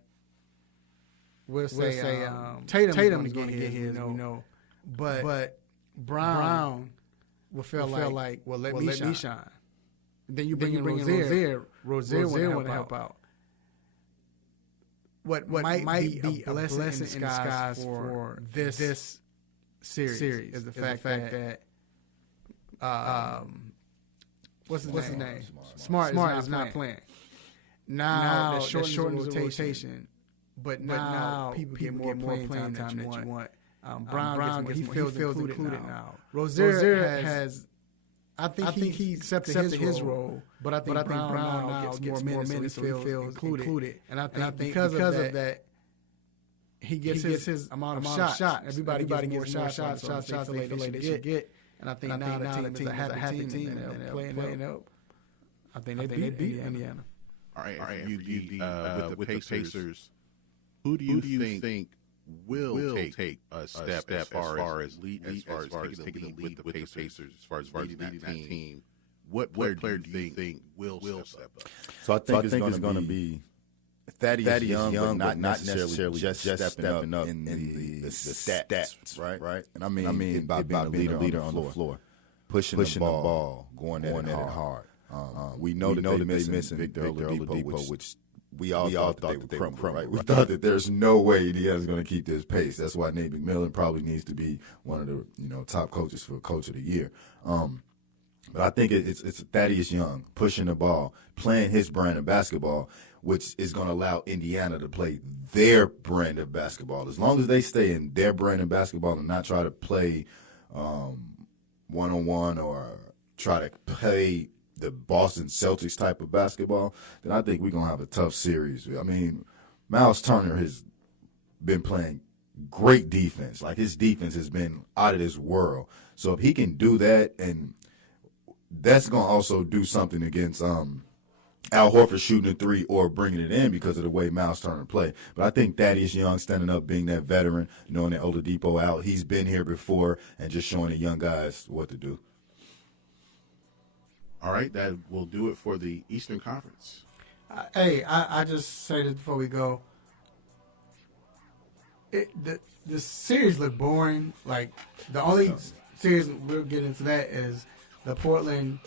we'll say Tatum is going to get his, we know, but Brown will feel like, well, let me shine. Then you bring in Rozier want to help out. What might be a blessing in disguise for this series is the fact that what's his name? Smart is not playing. Now that shortens the rotation, but now people get more playing time that you want. Brown gets more, he feels included now. Rozier has, I think he accepted his role, but I think Brown now gets more minutes, so he feels included. And I think because of that, he gets his amount of shots. Everybody gets more shots they feel like they should get. And I think now the team is a happy team and they're playing up. I think they beat Indiana. All right. With the Pacers, who do you think will take a step as far as taking the lead with the Pacers as far as leading that team? What player do you think will step up? So I think it's going to be Thaddeus Young, but not necessarily just stepping up in the stats, right? And I mean by being a leader on the floor, pushing the ball, going at it hard. We know that they're missing Victor Oladipo, which we all thought that they would crumble, right? We thought that there's no way Indiana's going to keep this pace. That's why Nate McMillan probably needs to be one of the top coaches for Coach of the Year. But I think it's Thaddeus Young pushing the ball, playing his brand of basketball, which is going to allow Indiana to play their brand of basketball. As long as they stay in their brand of basketball and not try to play one-on-one or try to play the Boston Celtics type of basketball, then I think we're going to have a tough series. I mean, Miles Turner has been playing great defense. Like, his defense has been out of this world. So if he can do that, and that's going to also do something against Al Horford shooting a three or bringing it in because of the way Miles Turner play. But I think Thaddeus Young standing up, being that veteran, knowing that Oladipo out, he's been here before, and just showing the young guys what to do. All right, that will do it for the Eastern Conference. I just say this before we go. The series looked boring. Like, the only series we'll get into that is the Portland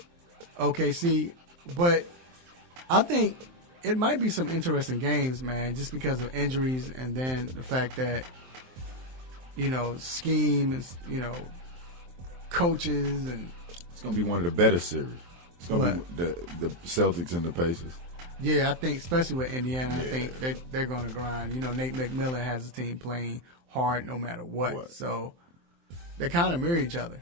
OKC. But I think it might be some interesting games, man, just because of injuries and then the fact that, scheme is, coaches and. It's going to be one of the better series. It's going to be the Celtics and the Pacers. Yeah, I think especially with Indiana, I think they're going to grind. Nate McMillan has a team playing hard no matter what. So they kind of mirror each other.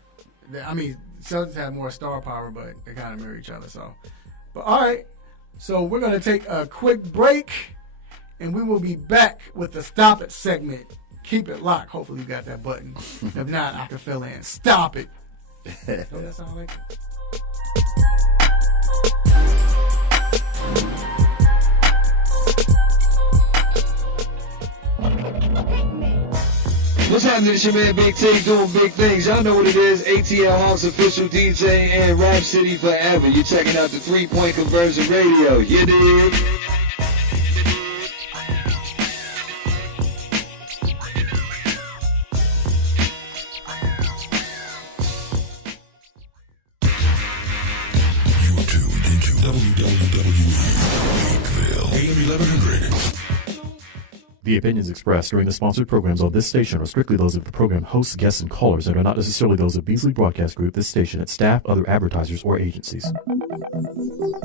Celtics have more star power, but they kind of mirror each other. So, but all right. So we're going to take a quick break, and we will be back with the Stop It segment. Keep it locked. Hopefully you got that button. If not, I can fill in. Stop it. Does that sound like it? What's happening? It's your man Big T doing big things. Y'all know what it is. ATL Hawks official DJ and Rap City Forever. You're checking out the 3-Point Conversion Radio. You dig? The opinions expressed during the sponsored programs on this station are strictly those of the program hosts, guests, and callers and are not necessarily those of Beasley Broadcast Group, this station, its staff, other advertisers, or agencies.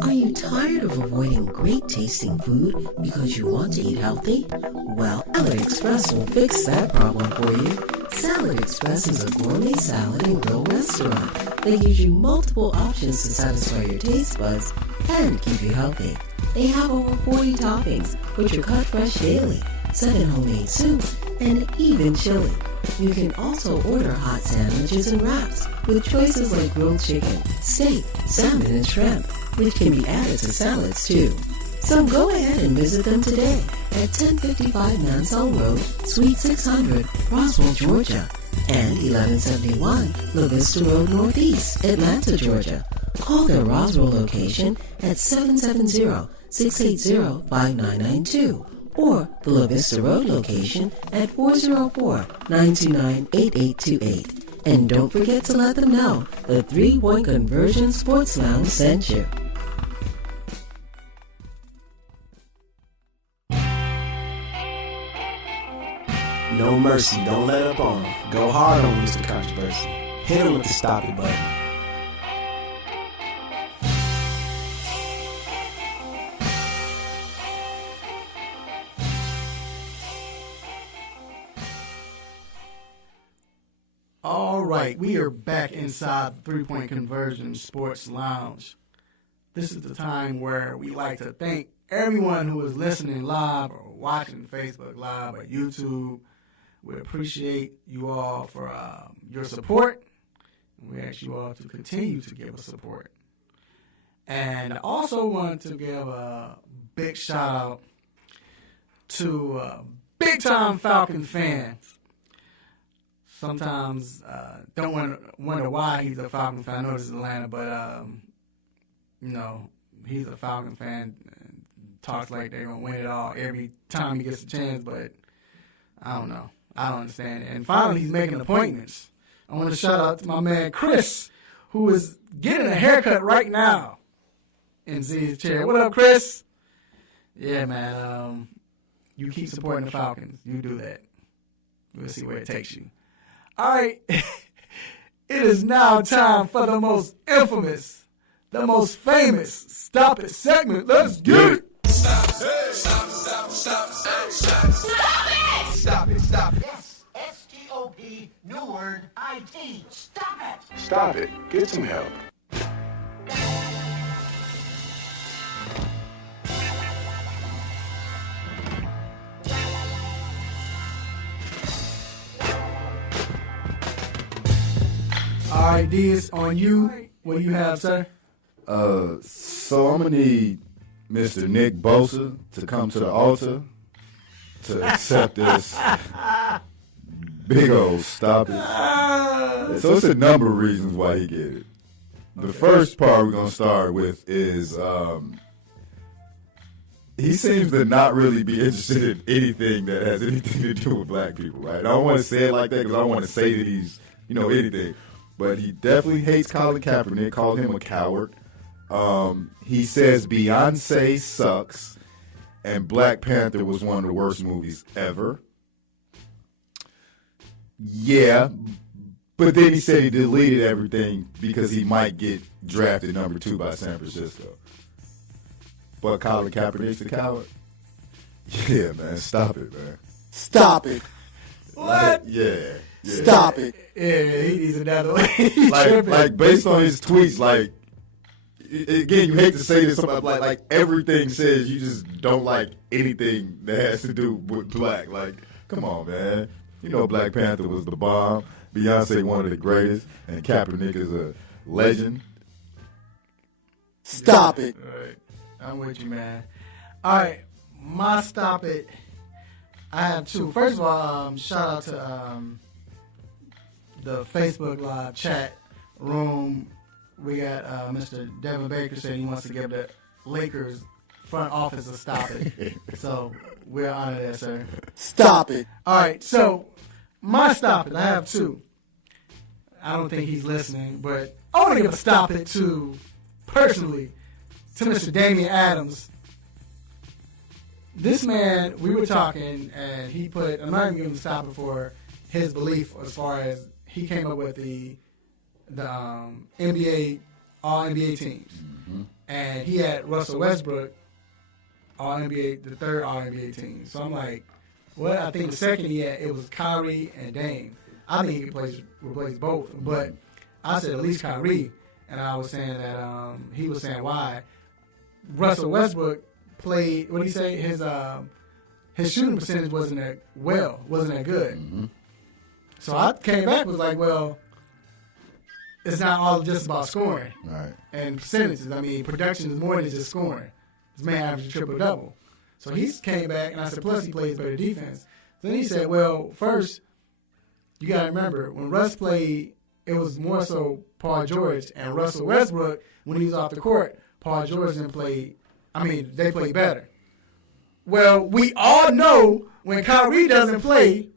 Are you tired of avoiding great tasting food because you want to eat healthy? Well, Salad Express will fix that problem for you. Salad Express is a gourmet salad and grill restaurant that gives you multiple options to satisfy your taste buds and keep you healthy. They have over 40 toppings, which are cut fresh daily, 7 homemade soup, and even chili. You can also order hot sandwiches and wraps with choices like grilled chicken, steak, salmon, and shrimp, which can be added to salads too. So go ahead and visit them today at 1055 Mansell Road, Suite 600, Roswell, Georgia, and 1171 La Vista Road Northeast, Atlanta, Georgia. Call their Roswell location at 770-680-5992 or the La Vista Road location at 404-929-8828. And don't forget to let them know the 3-Point Conversion Sports Lounge sent you. No mercy, don't let up on him. Go hard on Mr. Controversy. Hit him with the stop it button. All right, we are back inside the 3-Point Conversion Sports Lounge. This is the time where we like to thank everyone who is listening live or watching Facebook Live or YouTube. We appreciate you all for your support. We ask you all to continue to give us support. And I also want to give a big shout out to big-time Falcon fans. Sometimes don't wonder why he's a Falcon fan. I know this is Atlanta, but he's a Falcon fan. talks like they're going to win it all every time he gets a chance, but I don't know. I don't understand it. And finally, he's making appointments. I want to shout out to my man Chris, who is getting a haircut right now in Z's chair. What up, Chris? Yeah, man. You keep supporting the Falcons. You do that. We'll see where it takes you. All right. It is now time for the most infamous, the most famous Stop It segment. Let's get it. Stop it! Stop it! Stop it! Stop it! Yes, S-T-O-P, new word, I-T. Stop it! Stop it. Get some help. All right, D, it's on you. What do you have, sir? So I'm going to need Mr. Nick Bosa to come to the altar to accept this big old stop it. So it's a number of reasons why he get it. The first part we're going to start with is he seems to not really be interested in anything that has anything to do with black people, right? I don't want to say it like that because I don't want to say that he's, anything. But he definitely hates Colin Kaepernick, called him a coward. He says Beyonce sucks and Black Panther was one of the worst movies ever. Yeah, but then he said he deleted everything because he might get drafted number 2 by San Francisco. But Colin Kaepernick's a coward? Yeah, man, stop it, man. Stop it. What? Yeah. Stop it. Yeah, he's another way. like based on his tweets, like, again, you hate to say this, but like everything says you just don't like anything that has to do with black. Like, come on, man. Black Panther was the bomb. Beyonce one of the greatest, and Kaepernick is a legend. Stop it. All right. I'm with you, man. All right, my stop it. I have 2. First of all, shout out to the Facebook Live chat room. We got Mr. Devin Baker said he wants to give the Lakers front office a stop it. So we're on that, sir. Stop it. All right, so my stop it, I have 2. I don't think he's listening, but I want to give a stop it to, personally, to Mr. Damian Adams. This man, we were talking, and he put, I'm not even going to stop it for his belief as far as he came up with the NBA, all NBA teams. Mm-hmm. And he had Russell Westbrook, all NBA, the third all NBA team. So I'm like, well, I think the second he had, it was Kyrie and Dame. I think he could replace both. But I said at least Kyrie. And I was saying that he was saying why. Russell Westbrook played, what did he say? His shooting percentage wasn't that good. Mm-hmm. So I came back and was like, well, it's not all just about scoring. Right. And percentages. I mean, production is more than just scoring. This man averaged a triple-double. So he came back, and I said, plus he plays better defense. Then he said, well, first, you got to remember, when Russ played, it was more so Paul George and Russell Westbrook, when he was off the court, Paul George didn't play, they played better. Well, we all know when Kyrie doesn't play,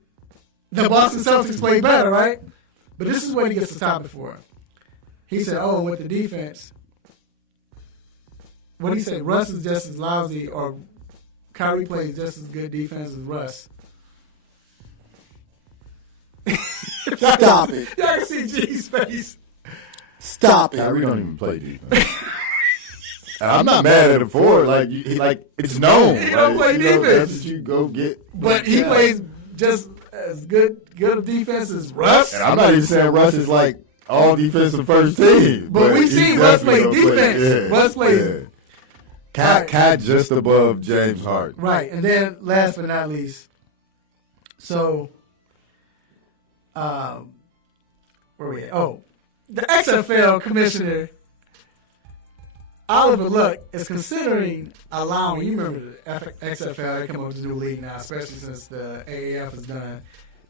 the Boston Celtics play better, right? But this is what he gets to stop it for. He said, with the defense, what did he say? Russ is just as lousy, or Kyrie plays just as good defense as Russ. Stop it. Y'all can see G's face. Stop it. Kyrie don't even play defense. And I'm not mad at him for it. It's known. He don't play defense. That's what you go get. But he plays just as good a defense as Russ. And I'm not even saying Russ is like all defensive first team. But we see Russ play defense. Yeah, Russ plays. Yeah. Cat just above James Harden. Right. And then last but not least, so where we at? The XFL commissioner Oliver Luck is considering allowing, you remember the XFL, they come up with a new league now, especially since the AAF is done,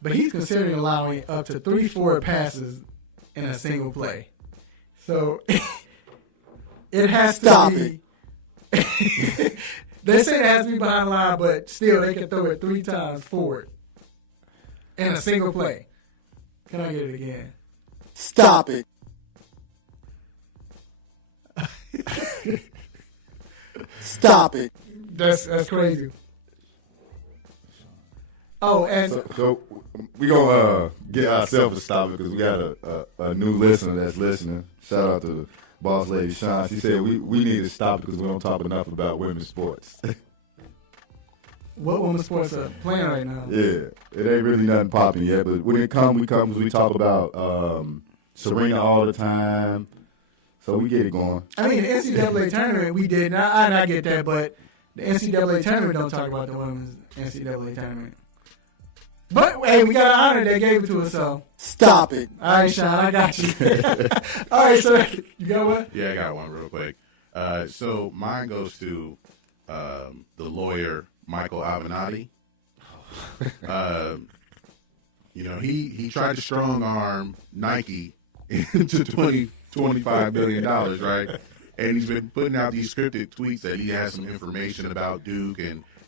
but he's considering allowing up to 3 forward passes in a single play. So it has to be, They say it has to be behind the line, but still they can throw it 3 times forward in a single play. Can I get it again? Stop it. Stop it. That's crazy. Oh, and so we gonna get ourselves to stop it because we got a new listener that's listening. Shout out to Boss Lady Sean. She said we need to stop it because we don't talk enough about women's sports. What women's sports are playing right now? Yeah, it ain't really nothing popping yet, but when it comes, we talk about Serena all the time. So we get it going. I mean, the NCAA tournament we did, and I get that, but the NCAA tournament don't talk about the women's NCAA tournament. But, hey, we got an honor that gave it to us, so. Stop it. All right, Sean, I got you. All right, so you got one? Yeah, I got one real quick. So mine goes to the lawyer, Michael Avenatti. He tried to strong arm Nike into $25 million, right? And he's been putting out these scripted tweets that he has some information about Duke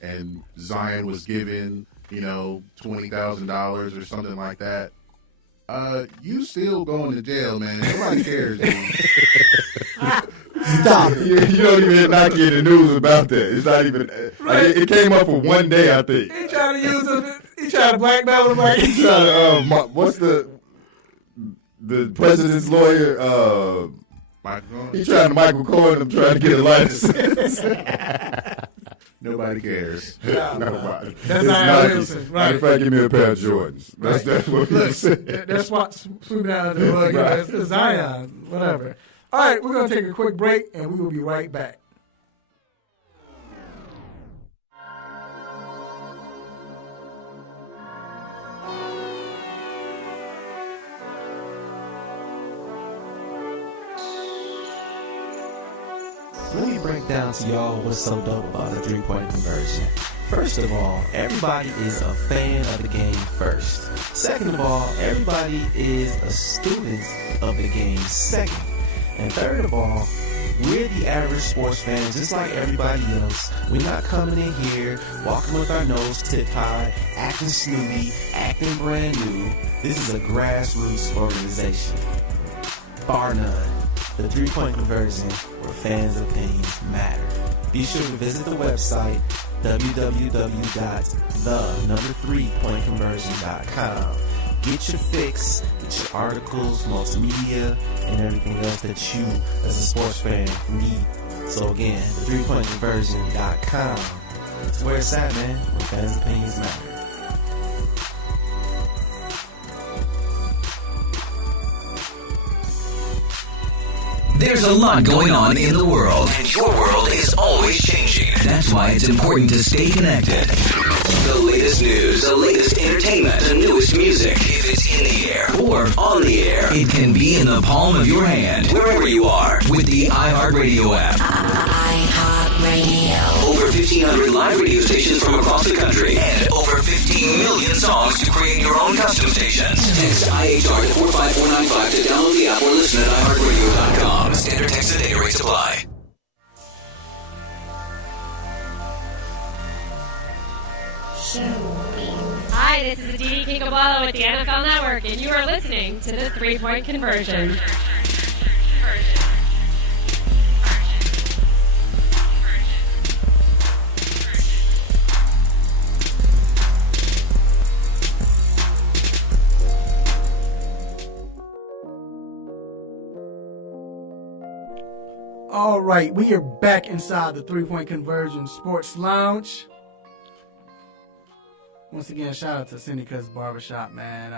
and Zion was given, $20,000 or something like that. You still going to jail, man. Nobody cares, dude. Stop it. You don't even hear Nike in the news about that. It's not even. It came up for one day, I think. He trying to use him. He trying to blackmail him. Like he trying to. What's the president's lawyer? He trying to Michael Cohen. I'm trying to get a license. Nobody cares. Nobody. That's not Wilson. Right. In fact, give me a pair of Jordans. That's what he said. That's what swooping out of the rug. It's the Zion, whatever. All right, we're going to take a quick break, and we will be right back. Let me break down to y'all what's so dope about the three-point conversion. First of all, everybody is a fan of the game first. Second of all, everybody is a student of the game second. And third of all, we're the average sports fan just like everybody else. We're not coming in here, walking with our nose tipped high, acting snooty, acting brand new. This is a grassroots organization. Bar none. The three-point conversion, where fans' opinions matter. Be sure to visit the website, www.the3pointconversion.com. Get your fix, get your articles, multimedia, and everything else that you, as a sports fan, need. So again, the3pointconversion.com. It's where it's at, man, where fans' opinions matter. There's a lot going on in the world, and your world is always changing. That's why it's important to stay connected. The latest news, the latest entertainment, the newest music. If it's in the air or on the air, it can be in the palm of your hand, wherever you are, with the iHeartRadio app. iHeartRadio. Over 1,500 live radio stations from across the country, and over 15 million songs to create your own custom stations. Text IHR to 45495 to download the app or listen at iHeartRadio.com. Standard text and data rates apply. Hi, this is Dee Dee Kinkabala with the NFL Network, and you are listening to the 3-Point Conversion. All right, we are back inside the 3-Point Conversion Sports Lounge. Once again, shout out to Syndica's Barbershop, man.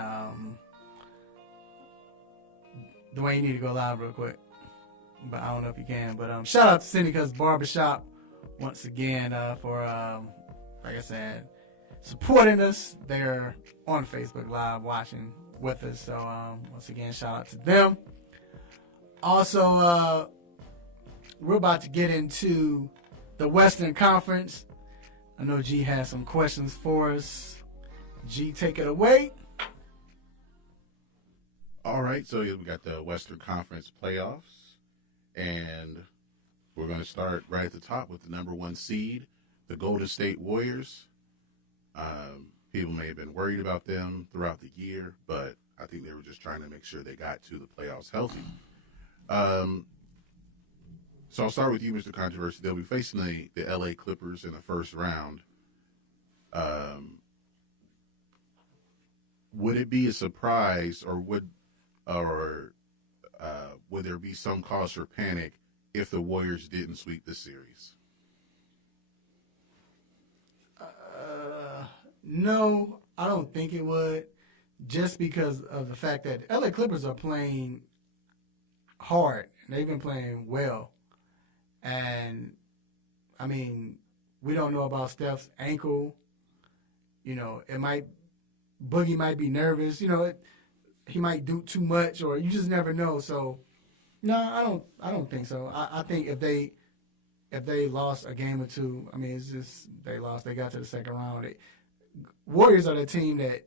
Dwayne, you need to go live real quick. But I don't know if you can. But shout out to Syndica's Barbershop once again for, like I said, supporting us. They're on Facebook Live watching with us. So once again, shout out to them. Also, we're about to get into the Western Conference. I know G has some questions for us. G, take it away. All right, so we got the Western Conference playoffs, and we're going to start right at the top with the number 1 seed, the Golden State Warriors. People may have been worried about them throughout the year, but I think they were just trying to make sure they got to the playoffs healthy. So I'll start with you, Mr. Controversy. They'll be facing the LA Clippers in the first round. Would it be a surprise, or would there be some cause for panic if the Warriors didn't sweep this series? No, I don't think it would, just because of the fact that LA Clippers are playing hard, and they've been playing well. And, I mean, we don't know about Steph's ankle. You know, Boogie might be nervous. You know, he might do too much, or you just never know. So, no, I don't think so. I think if they lost a game or two, I mean, it's just they lost. They got to the second round. Warriors are the team that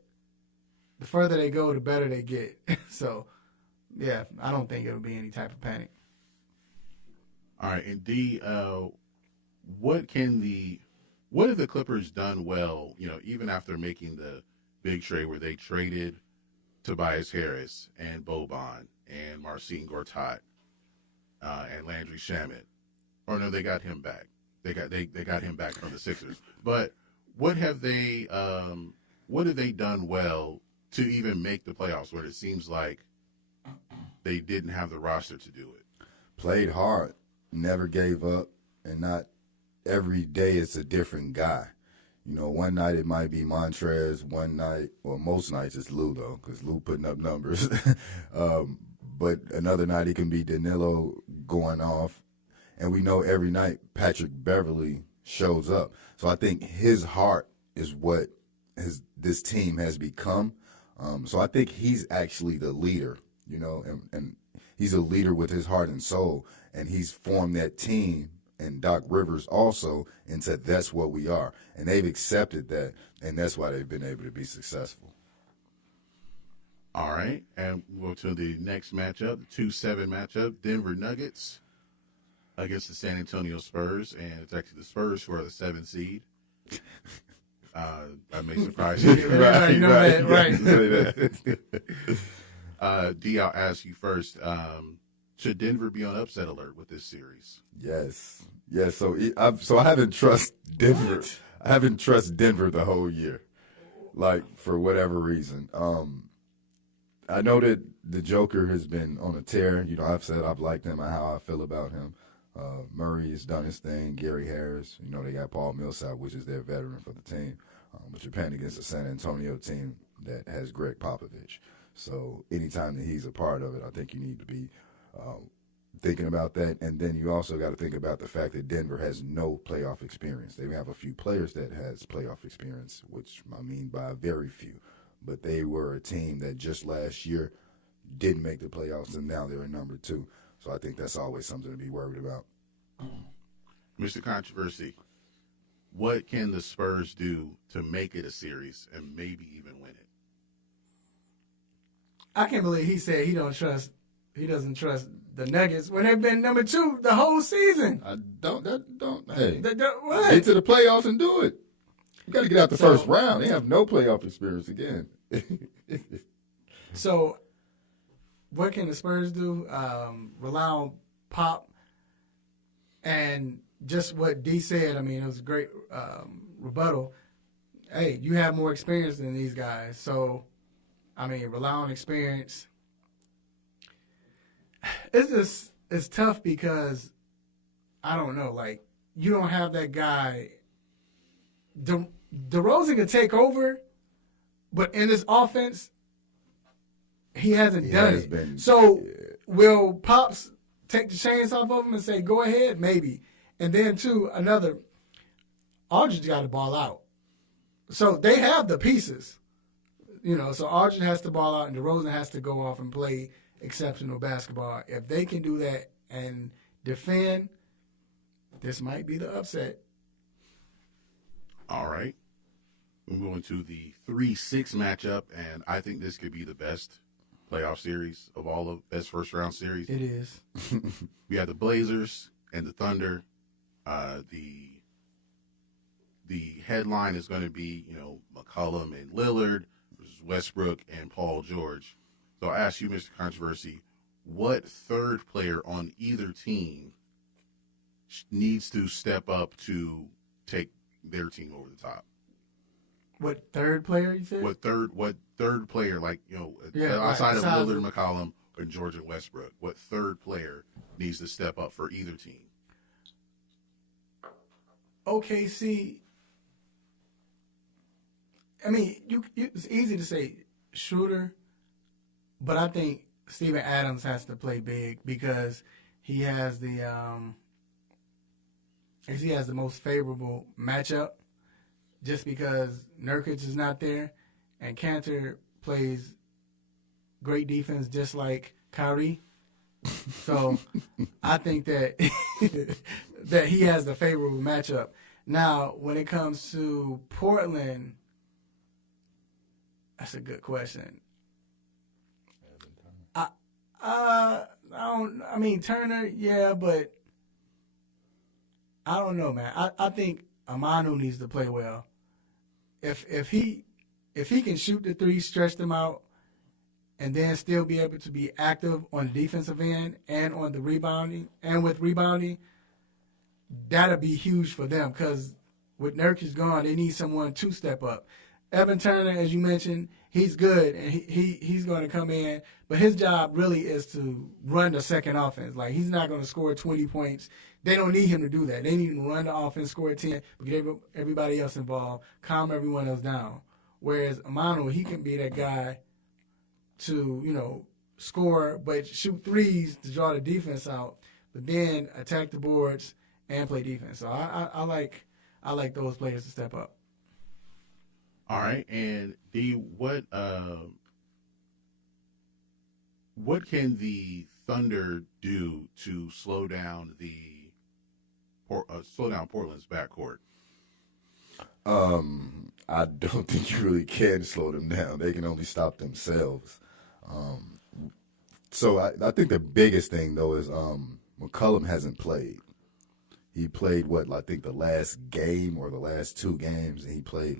the further they go, the better they get. So, yeah, I don't think it'll be any type of panic. All right, and D, what have the Clippers done well, you know, even after making the big trade where they traded Tobias Harris and Boban and Marcin Gortat and Landry Shamet? Or no, they got him back. They got him back from the Sixers. But what have they done well to even make the playoffs when it seems like they didn't have the roster to do it? Played hard, never gave up, and not every day it's a different guy. You know, one night it might be Montrez, one night, or most nights it's Lou, though, because Lou putting up numbers. But another night it can be Danilo going off. And we know every night Patrick Beverly shows up. So I think his heart is what this team has become. So I think he's actually the leader, you know, and he's a leader with his heart and soul. And he's formed that team, and Doc Rivers also, and said that's what we are. And they've accepted that, and that's why they've been able to be successful. All right, and we'll go to the next matchup, the 2-7 matchup, Denver Nuggets against the San Antonio Spurs, and it's actually the Spurs who are the 7th seed. That may surprise you. Right. D, I'll ask you first. Should Denver be on upset alert with this series? Yes. So I haven't trusted Denver. I haven't trusted Denver the whole year, like for whatever reason. I know that the Joker has been on a tear. You know, I've said I've liked him and how I feel about him. Murray has done his thing. Gary Harris, you know, they got Paul Millsap, which is their veteran for the team. But you're playing against a San Antonio team that has Greg Popovich. So anytime that he's a part of it, I think you need to be thinking about that. And then you also got to think about the fact that Denver has no playoff experience. They have a few players that has playoff experience, which I mean by very few. But they were a team that just last year didn't make the playoffs, and now they're in number 2. So I think that's always something to be worried about. Mr. Controversy, what can the Spurs do to make it a series and maybe even win it? I can't believe he said he doesn't trust the Nuggets when they've been number 2 the whole season. Hey, get to the playoffs and do it. You got to get out the first round. They have no playoff experience again. So what can the Spurs do? Rely on Pop. And just what D said, I mean, it was a great rebuttal. Hey, you have more experience than these guys. So, I mean, rely on experience. It's tough because, I don't know, like, you don't have that guy. DeRozan can take over, but in this offense, he hasn't done it. So will Pops take the chains off of him and say, go ahead? Maybe. And then, too, Aldridge got to ball out. So they have the pieces. You know, so Aldridge has to ball out and DeRozan has to go off and play exceptional basketball. If they can do that and defend, this might be the upset. All right. We're going to the 3-6 matchup, and I think this could be the best playoff series of all of best first-round series. It is. We have the Blazers and the Thunder. The the headline is going to be, McCollum and Lillard versus Westbrook and Paul George. So I ask you, Mr. Controversy, what third player on either team needs to step up to take their team over the top? What third player you said? What third player, outside of Lillard, McCollum, and George and Westbrook, what third player needs to step up for either team? OKC, I mean, it's easy to say Schroeder, but I think Steven Adams has to play big because he has the most favorable matchup. Just because Nurkic is not there, and Cantor plays great defense just like Kyrie. So I think that that he has the favorable matchup. Now, when it comes to Portland, that's a good question. Turner, yeah, but I don't know, man. I think Amanu needs to play well. If he can shoot the three, stretch them out, and then still be able to be active on the defensive end and on the rebounding, that'll be huge for them because with Nurkic gone, they need someone to step up. Evan Turner, as you mentioned, he's good, and he's going to come in, but his job really is to run the second offense. Like, he's not going to score 20 points. They don't need him to do that. They need him to run the offense, score 10, but get everybody else involved, calm everyone else down. Whereas Amano, he can be that guy to, score, but shoot threes to draw the defense out, but then attack the boards and play defense. So I like those players to step up. All right, and D, what can the Thunder do to slow down Portland's backcourt? I don't think you really can slow them down. They can only stop themselves. So I think the biggest thing though is McCollum hasn't played. He played the last game or the last two games, and he played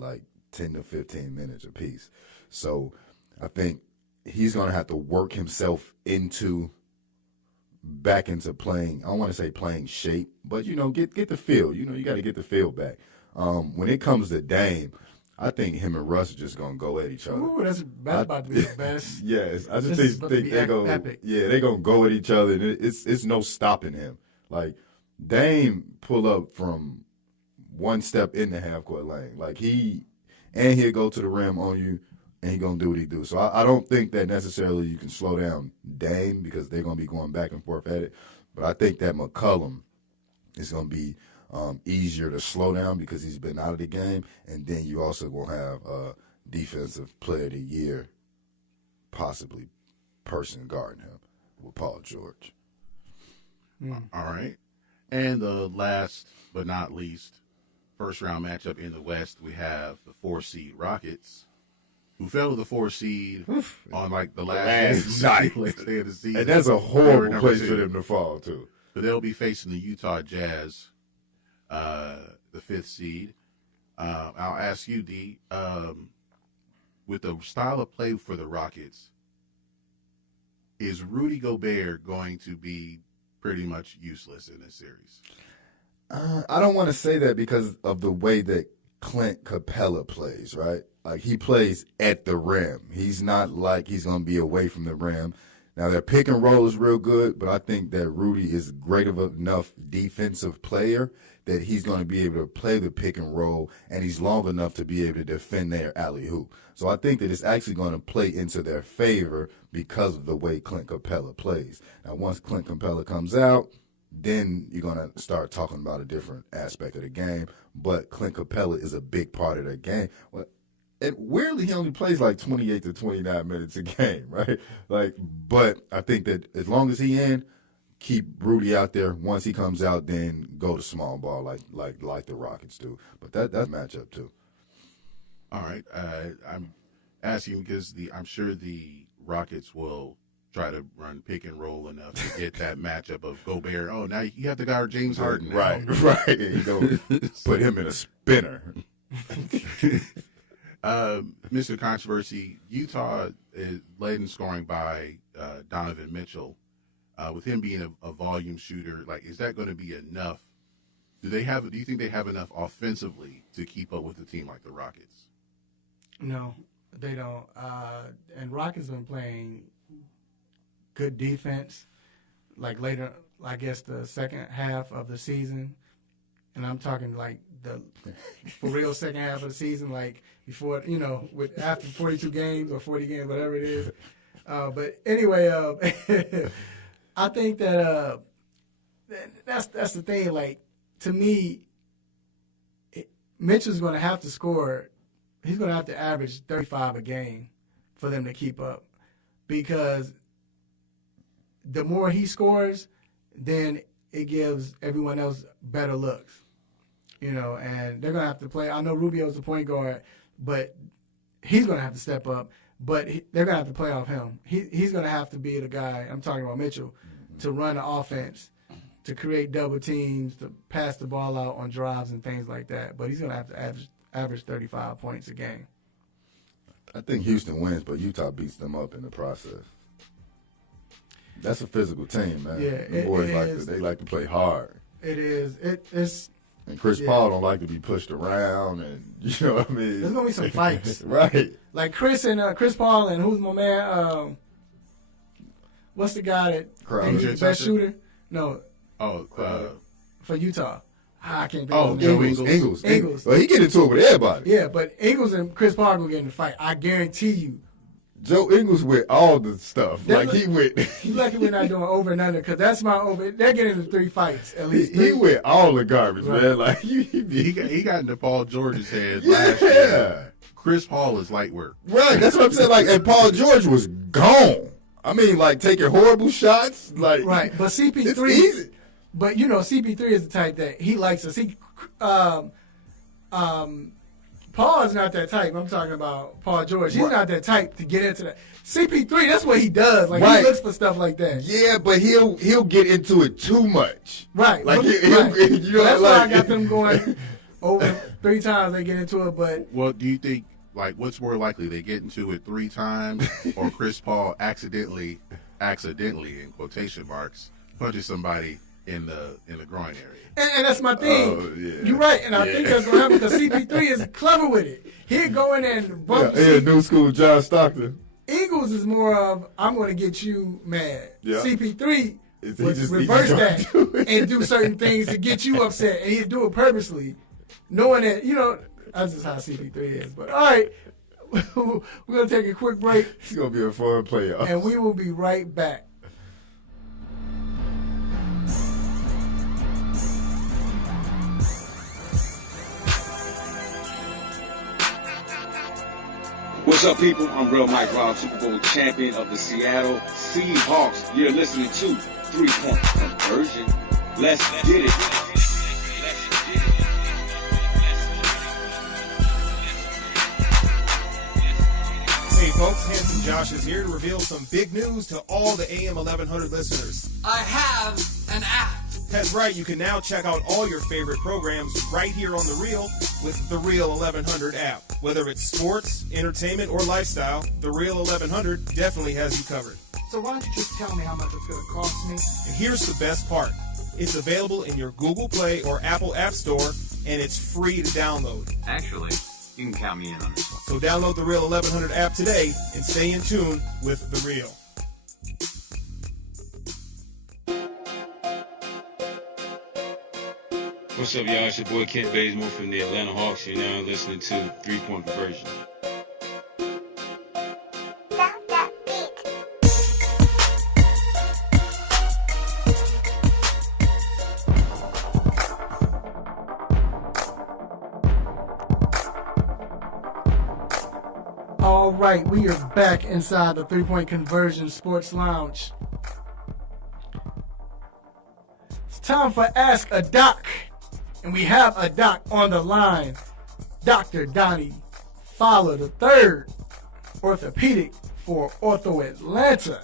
10 to 15 minutes apiece. So I think he's going to have to work himself back into playing. I don't want to say playing shape, but get the feel. You got to get the feel back. When it comes to Dame, I think him and Russ are just going to go at each other. Ooh, that's about to be the best. Yes, I just think they're going to go at each other, and it's no stopping him. Like, Dame pull up from one step in the half-court lane. He'll go to the rim on you, and he's going to do what he do. So I don't think that necessarily you can slow down Dame because they're going to be going back and forth at it. But I think that McCollum is going to be easier to slow down because he's been out of the game. And then you also going to have a defensive player of the year, possibly person guarding him with Paul George. All right. And the last but not least, first-round matchup in the West, we have the 4-seed Rockets, who fell to the 4-seed on the last day of the season. And that's a horrible place for them to fall, too. So they'll be facing the Utah Jazz, the 5th seed. I'll ask you, D, with the style of play for the Rockets, is Rudy Gobert going to be pretty much useless in this series? I don't want to say that because of the way that Clint Capella plays, right? Like, he plays at the rim. He's not like he's going to be away from the rim. Now, their pick and roll is real good, but I think that Rudy is great of enough defensive player that he's going to be able to play the pick and roll, and he's long enough to be able to defend their alley-oop. So I think that it's actually going to play into their favor because of the way Clint Capella plays. Now, once Clint Capella comes out, then you're going to start talking about a different aspect of the game. But Clint Capella is a big part of the game. And weirdly, he only plays 28 to 29 minutes a game, right? But I think that as long as he in, keep Rudy out there. Once he comes out, then go to small ball like the Rockets do. But that's a matchup too. All right. I'm asking because I'm sure the Rockets will try to run pick and roll enough to get that matchup of Gobert. Oh, now you have to guard James Harden. Now. Right. You go put him in a spinner. Mr. Controversy, Utah is led in scoring by Donovan Mitchell. With him being a volume shooter, like, is that going to be enough? Do you think they have enough offensively to keep up with a team like the Rockets? No, they don't. And Rockets been playing good defense. Like later, I guess the second half of the season, and I'm talking like the for real second half of the season, like before, with after 42 games or 40 games, whatever it is. But anyway, I think that that's the thing. Like, to me, Mitchell's going to have to score. He's going to have to average 35 a game for them to keep up, because the more he scores, then it gives everyone else better looks, and they're going to have to play. I know Rubio's the point guard, but he's going to have to step up, but they're going to have to play off him. He's going to have to be the guy, I'm talking about Mitchell, to run the offense, to create double teams, to pass the ball out on drives and things like that. But he's going to have to average 35 points a game. I think Houston wins, but Utah beats them up in the process. That's a physical team, man. Yeah, the boys they like to play hard. It is. It's. And Chris Paul don't like to be pushed around, and you know what I mean. There's gonna be some fights, right? Like Chris Paul and who's my man? What's the guy that he's the best shooter? No. For Utah. I can't think of his name. Ingles. Well, he get into it with everybody. Yeah, but Ingles and Chris Paul will get in the fight. I guarantee you. Joe Ingles with all the stuff. Like he with. You lucky we're not doing over and under, because that's my over. They're getting into 3 fights at least. He with all the garbage, right, man. Like he got into Paul George's head last year. Chris Paul is light work. Right, that's what I'm saying. Like, and Paul George was gone. I mean, like taking horrible shots. Like right, but CP3. But CP3 is the type that he likes to see. Paul is not that type. I'm talking about Paul George. He's not that type to get into that. CP3, that's what he does. Like, he looks for stuff like that. Yeah, but he'll get into it too much. Right. Like, that's why I got them going over 3 times they get into it. But well, do you think, like, what's more likely, they get into it 3 times, or Chris Paul accidentally in quotation marks, punches somebody in the groin area? And that's my thing. Oh, yeah. You're right, and I think that's what happened, because CP3 is clever with it. He'd go in there and bump. Yeah, new school John Stockton. Ingles is more of, I'm going to get you mad. Yeah. CP3 would reverse that and do certain things to get you upset, and he'd do it purposely, knowing that, that's just how CP3 is. But all right, we're going to take a quick break. It's going to be a fun playoff. And we will be right back. What's up, people? I'm Real Mike Rob, Super Bowl champion of the Seattle Seahawks. You're listening to 3-Point Conversion. Let's get it. Hey folks, Handsome Josh is here to reveal some big news to all the AM 1100 listeners. I have an app. That's right, you can now check out all your favorite programs right here on The Real with the Real 1100 app. Whether it's sports, entertainment, or lifestyle, the Real 1100 definitely has you covered. So why don't you just tell me how much it's going to cost me? And here's the best part. It's available in your Google Play or Apple App Store, and it's free to download. Actually, you can count me in on this one. So download the Real 1100 app today and stay in tune with The Real. What's up, y'all? It's your boy Kent Bazemore from the Atlanta Hawks. You're now listening to 3-Point Conversion. All right, we are back inside the 3-Point Conversion Sports Lounge. It's time for Ask a Doc. And we have a doc on the line, Dr. Donnie Fowler III, orthopedic for Ortho Atlanta.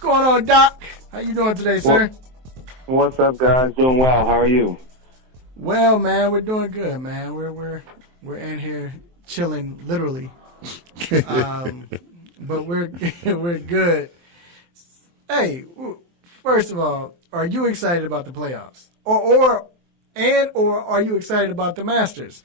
What's going on, Doc? How you doing today, sir? What's up, guys? Doing well. How are you? Well, man, we're doing good, man. We're in here chilling, literally. But we're good. Hey, first of all, are you excited about the playoffs, or are you excited about the Masters?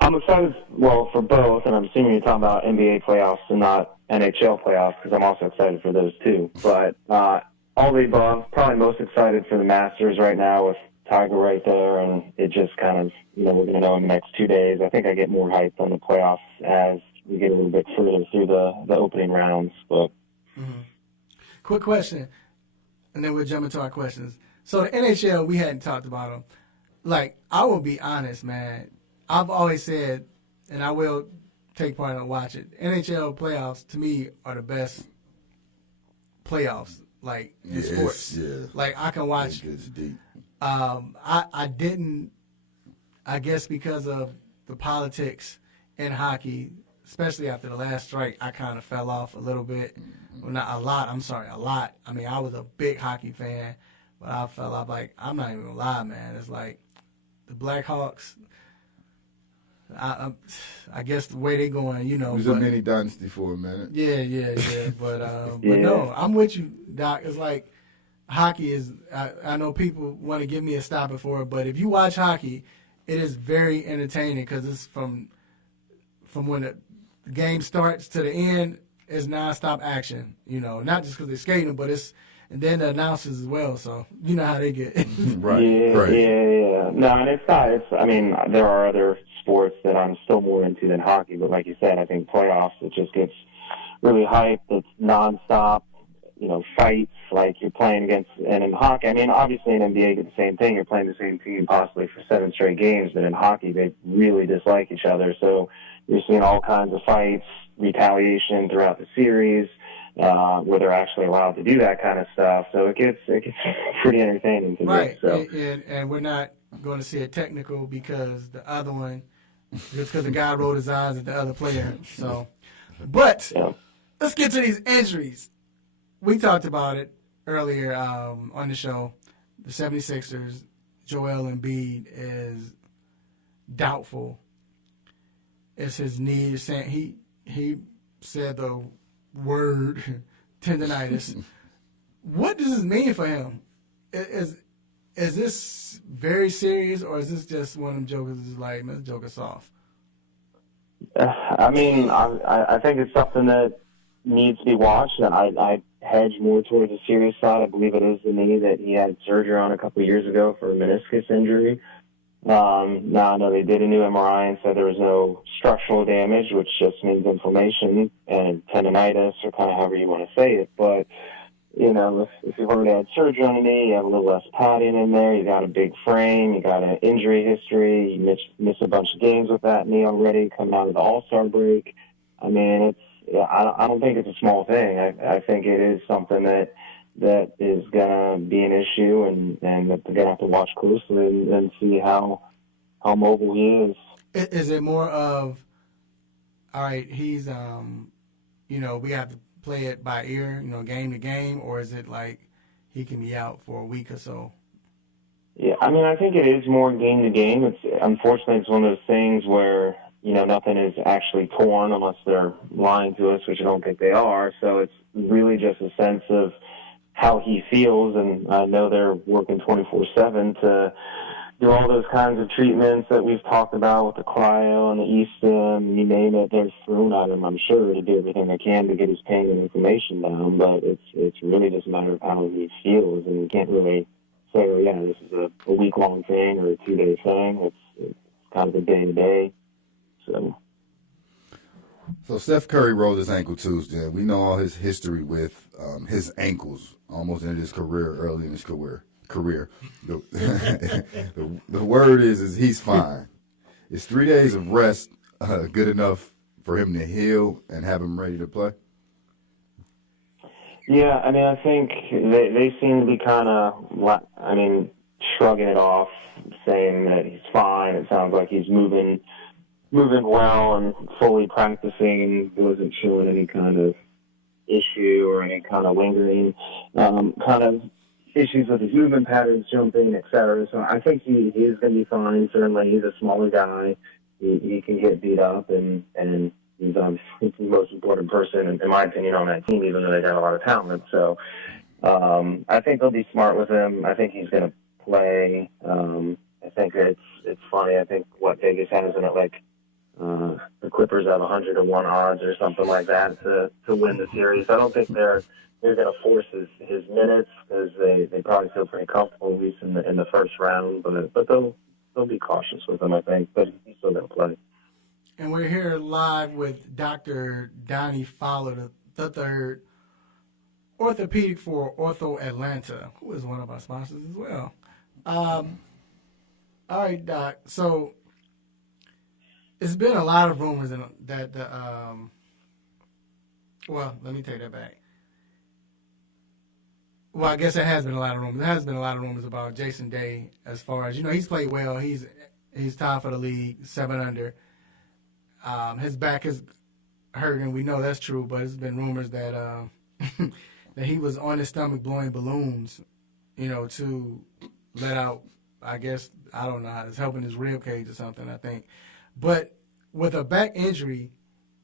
I'm excited, well, for both, and I'm assuming you're talking about NBA playoffs and not NHL playoffs, because I'm also excited for those too. But all the above, probably most excited for the Masters right now with Tiger right there, and it just kind of, we're going to know in the next 2 days. I think I get more hyped on the playoffs as we get a little bit further through the opening rounds. But Quick question, and then we'll jump into our questions. So the NHL, we hadn't talked about them. Like, I will be honest, man. I've always said, and I will take part in and watch it, NHL playoffs, to me, are the best playoffs, like, in sports. Yeah. Like, I can watch. It gets deep. I didn't, I guess because of the politics in hockey, especially after the last strike, I kind of fell off a little bit. Well, not a lot. I'm sorry, a lot. I mean, I was a big hockey fan, but I fell off. Like, I'm not even going to lie, man. It's like the Blackhawks, I guess the way they're going, It was a mini dynasty for a minute. Yeah. But no, I'm with you, Doc. It's like hockey is, I know people want to give me a stopper for it, but if you watch hockey, it is very entertaining because it's from when the game starts to the end, it's nonstop action. Not just because they're skating, but and then the announcers as well. So you know how they get. Right. Yeah. No, and it's not. I mean, there are other sports that I'm still more into than hockey, but like you said, I think playoffs, it just gets really hyped. It's nonstop. Fights like you're playing against, and in hockey, I mean, obviously in NBA, you get the same thing. You're playing the same team possibly for 7 straight games, but in hockey, they really dislike each other. So you're seeing all kinds of fights, retaliation throughout the series, where they're actually allowed to do that kind of stuff. So it gets pretty entertaining to right. me. So. And we're not going to see it technical because the other one, just because the guy rolled his eyes at the other player. So, but let's get to these injuries. We talked about it earlier on the show. The 76ers, Joel Embiid is doubtful. It's his knee. He said the word tendonitis. What does this mean for him? Is this very serious, or is this just one of them jokers that's like, man, this joker's soft? I mean, I think it's something that needs to be watched, and I hedge more towards the serious side. I believe it is the knee that he had surgery on a couple of years ago for a meniscus injury. Now I know they did a new MRI and said there was no structural damage, which just means inflammation and tendonitis, or kind of however you want to say it. But if you've already had surgery on the knee, you have a little less padding in there. You got a big frame. You got an injury history. You miss a bunch of games with that knee already, coming out of the All-Star break. I mean, I don't think it's a small thing. I think it is something that is going to be an issue, and that they're going to have to watch closely and see how mobile he is. Is it more of, all right, he's, we have to play it by ear, game to game, or is it like he can be out for a week or so? Yeah, I mean, I think it is more game to game. Unfortunately, it's one of those things where, nothing is actually torn unless they're lying to us, which I don't think they are. So it's really just a sense of how he feels, and I know they're working 24/7 to do all those kinds of treatments that we've talked about with the cryo and the e-stim, you name it, they're thrown at him, I'm sure, to do everything they can to get his pain and inflammation down, but it's really just a matter of how he feels, and you can't really say, oh, yeah, this is a week-long thing or a 2-day thing. It's kind of a day-to-day. So Steph Curry rolled his ankle Tuesday. We know all his history with his ankles almost in his career, early in his career. The word is he's fine. Is 3 days of rest good enough for him to heal and have him ready to play? Yeah, I mean, I think they seem to be kind of, shrugging it off, saying that he's fine. It sounds like he's moving well and fully practicing, and wasn't showing any kind of issue or any kind of lingering kind of issues with his movement patterns, jumping, etc. So I think he is going to be fine. Certainly, he's a smaller guy. He can get beat up, and he's obviously the most important person, in my opinion, on that team, even though they got a lot of talent. So I think they'll be smart with him. I think he's going to play. I think it's funny. I think what Vegas has in it, like the Clippers have 101 odds or something like that to win the series. I don't think they're going to force his minutes because they probably feel pretty comfortable, at least in the first round. But they'll be cautious with him, I think. But he's still going to play. And we're here live with Dr. Donnie Fowler III, orthopedic for Ortho Atlanta, who is one of our sponsors as well. All right, Doc. So it's been a lot of rumors that the well, let me take that back. Well, I guess there has been a lot of rumors. There has been a lot of rumors about Jason Day as far as, he's played well. He's tied for the league, 7 under. His back is hurting. We know that's true, but it's been rumors that that he was on his stomach blowing balloons, to let out, I guess, I don't know, it's helping his rib cage or something, I think. But with a back injury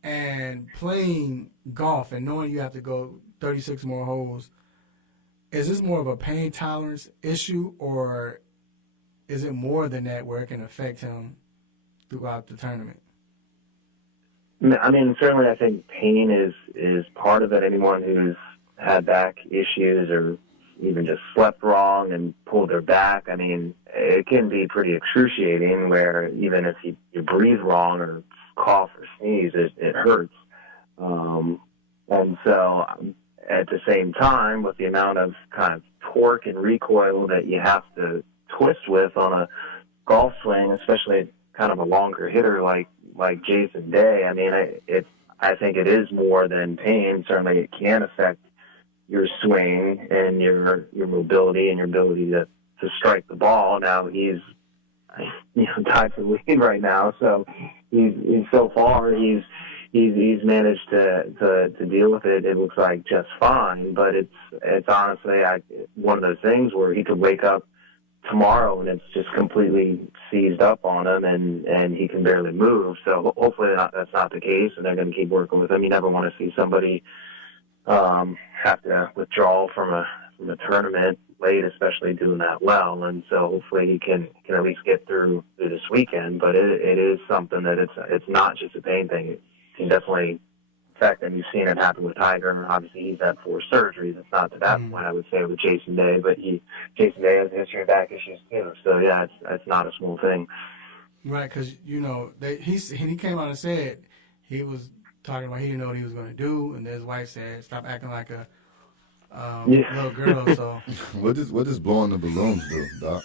and playing golf and knowing you have to go 36 more holes, is this more of a pain tolerance issue, or is it more than that where it can affect him throughout the tournament? I mean, certainly I think pain is part of it. Anyone who's had back issues or even just slept wrong and pulled their back, I mean, it can be pretty excruciating where even if you breathe wrong or cough or sneeze, it hurts. And so at the same time, with the amount of kind of torque and recoil that you have to twist with on a golf swing, especially kind of a longer hitter like Jason Day, I mean, I think it is more than pain. Certainly it can affect your swing and your mobility and your ability to strike the ball. Now he's tied for the lead right now, so he's so far he's managed to deal with it. It looks like just fine, but it's honestly one of those things where he could wake up tomorrow and it's just completely seized up on him and he can barely move. So hopefully that's not the case, and they're going to keep working with him. You never want to see somebody have to withdraw from a tournament late, especially doing that well. And so hopefully he can at least get through this weekend. But it is something that it's not just a pain thing. It can definitely affect, and you've seen it happen with Tiger. Obviously, he's had 4 surgeries. It's not to that point, I would say, with Jason Day, but Jason Day has a history of back issues too. So yeah, it's not a small thing. Right, because he came out and said he was talking about he didn't know what he was going to do, and his wife said, "Stop acting like a little girl." So what does blowing the balloons do, Doc?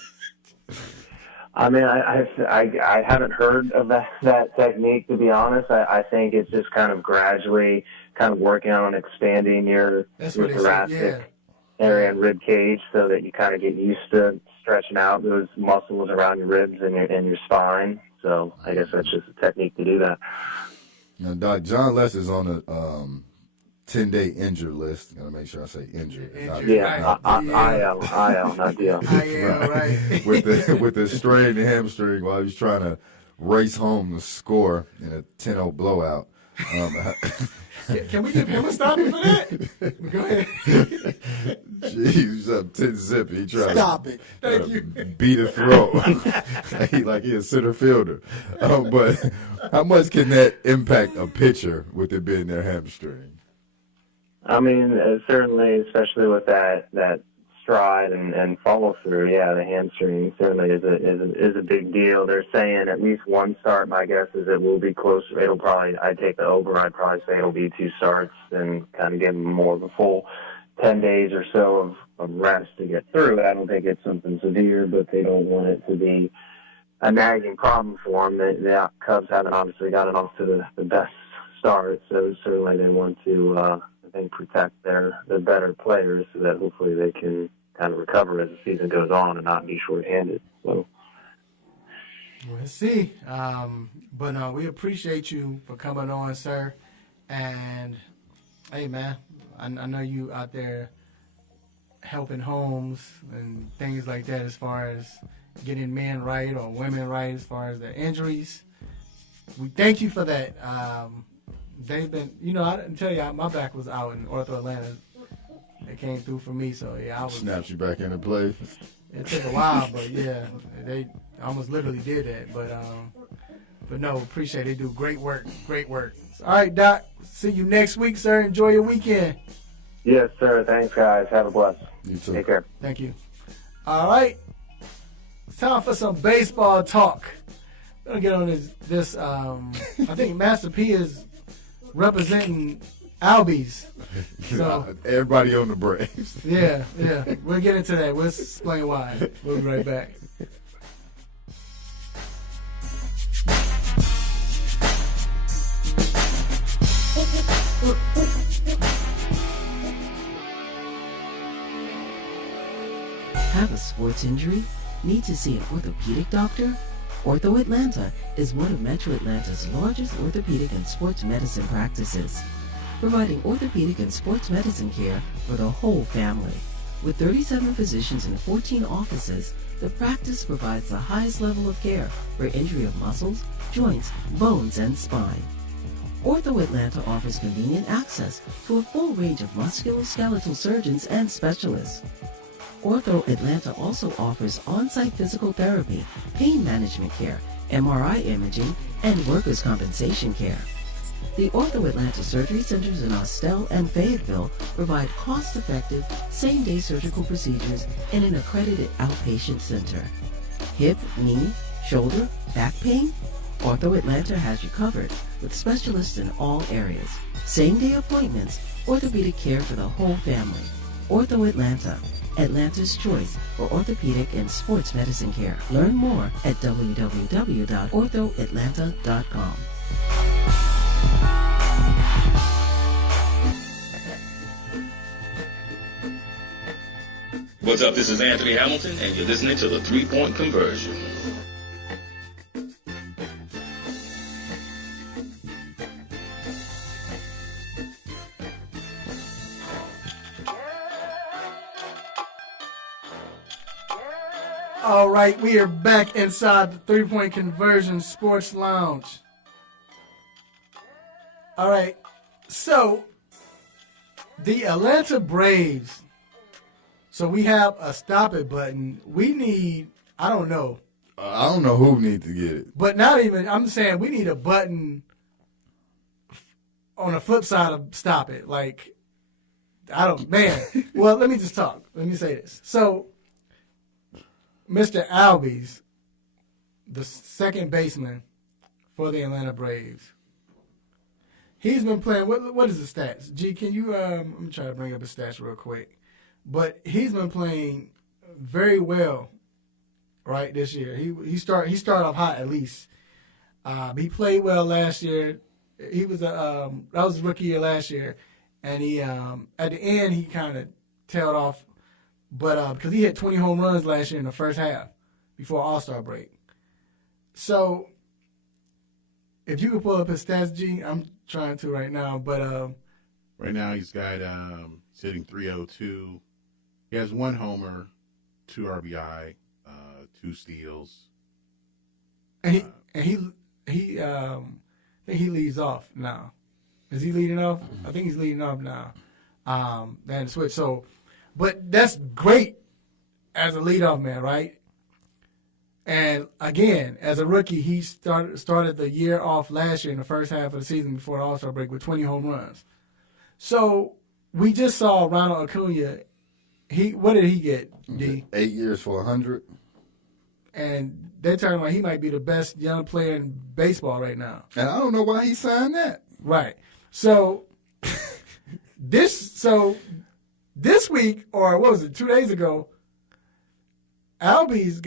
I mean, I haven't heard of that technique, to be honest. I think it's just kind of gradually kind of working on expanding your thoracic area and rib cage so that you kind of get used to stretching out those muscles around your ribs and your spine. So I guess that's just a technique to do that. Now, Doc, John Less is on a 10-day injured list. Gotta make sure I say injured. IL, not DL. Right. with the strained hamstring while he's trying to race home the score in a 10-0 blowout. Can we give him a stop for that? Go ahead. Jeez, up 10-zip. He tried Stop to it. Thank you. Beat a throw. he a center fielder. But how much can that impact a pitcher with it being their hamstring? I mean, certainly, especially with that stride and follow through, yeah, the hamstring certainly is a big deal. They're saying at least one start. My guess is it will be closer. It'll probably, I'd take the over. I'd probably say it'll be 2 starts and kind of give them more of a full 10 days or so of rest to get through it. I don't think it's something severe, but they don't want it to be a nagging problem for them. The Cubs haven't obviously gotten off to the best start, so certainly they want to, I think, protect the better players so that hopefully they can kind of recover as the season goes on and not be short-handed. So we'll see. But we appreciate you for coming on, sir. And hey, man, I know you out there helping homes and things like that as far as getting men right or women right as far as their injuries. We thank you for that. They've been, I didn't tell you, my back was out in Ortho Atlanta. They came through for me, so yeah, I was. Snaps you back into play. It took a while, but yeah, they almost literally did that. But no, appreciate it. They do great work. All right, Doc. See you next week, sir. Enjoy your weekend. Yes, sir. Thanks, guys. Have a blessed. You too. Take care. Thank you. All right. It's time for some baseball talk. We're gonna get on this. I think Master P is representing Albies. So everybody on the Braves. Yeah. We'll get into that. We'll explain why. We'll be right back. Have a sports injury? Need to see an orthopedic doctor? Ortho Atlanta is one of Metro Atlanta's largest orthopedic and sports medicine practices, providing orthopedic and sports medicine care for the whole family. With 37 physicians and 14 offices, the practice provides the highest level of care for injury of muscles, joints, bones, and spine. Ortho Atlanta offers convenient access to a full range of musculoskeletal surgeons and specialists. Ortho Atlanta also offers on-site physical therapy, pain management care, MRI imaging, and workers' compensation care. The Ortho Atlanta Surgery Centers in Austell and Fayetteville provide cost-effective, same-day surgical procedures in an accredited outpatient center. Hip, knee, shoulder, back pain? Ortho Atlanta has you covered with specialists in all areas. Same-day appointments, orthopedic care for the whole family. Ortho Atlanta, Atlanta's choice for orthopedic and sports medicine care. Learn more at www.orthoatlanta.com. What's up? This is Anthony Hamilton, and you're listening to the 3-Point Conversion. All right, we are back inside the 3-Point Conversion Sports Lounge. All right, so the Atlanta Braves. So we have a stop it button. We need, I don't know. I don't know who needs to get it. But not even, I'm saying we need a button on the flip side of stop it. Like, well, let me just talk. Let me say this. So, Mr. Albies, the second baseman for the Atlanta Braves, he's been playing, what is the stats? G, can you, I'm going to try to bring up his stats real quick. But he's been playing very well, right, this year. He started off hot at least. He played well last year. He was that was his rookie year last year, and he at the end he kind of tailed off, but because he hit 20 home runs last year in the first half before All-Star break. So if you could pull up his stats, G, I'm trying to right now, but right now he's got hitting .302. He has 1 homer, 2 RBI, 2 steals. And he I think he leads off now. Is he leading off? I think he's leading off now. Then switch. So, but that's great as a leadoff man, right? And again, as a rookie, he started the year off last year in the first half of the season before the All-Star break with 20 home runs. So we just saw Ronald Acuna. What did he get, D? 8 years for 100. And they're talking about he might be the best young player in baseball right now. And I don't know why he signed that. Right. So this week, or what was it, 2 days ago, Albies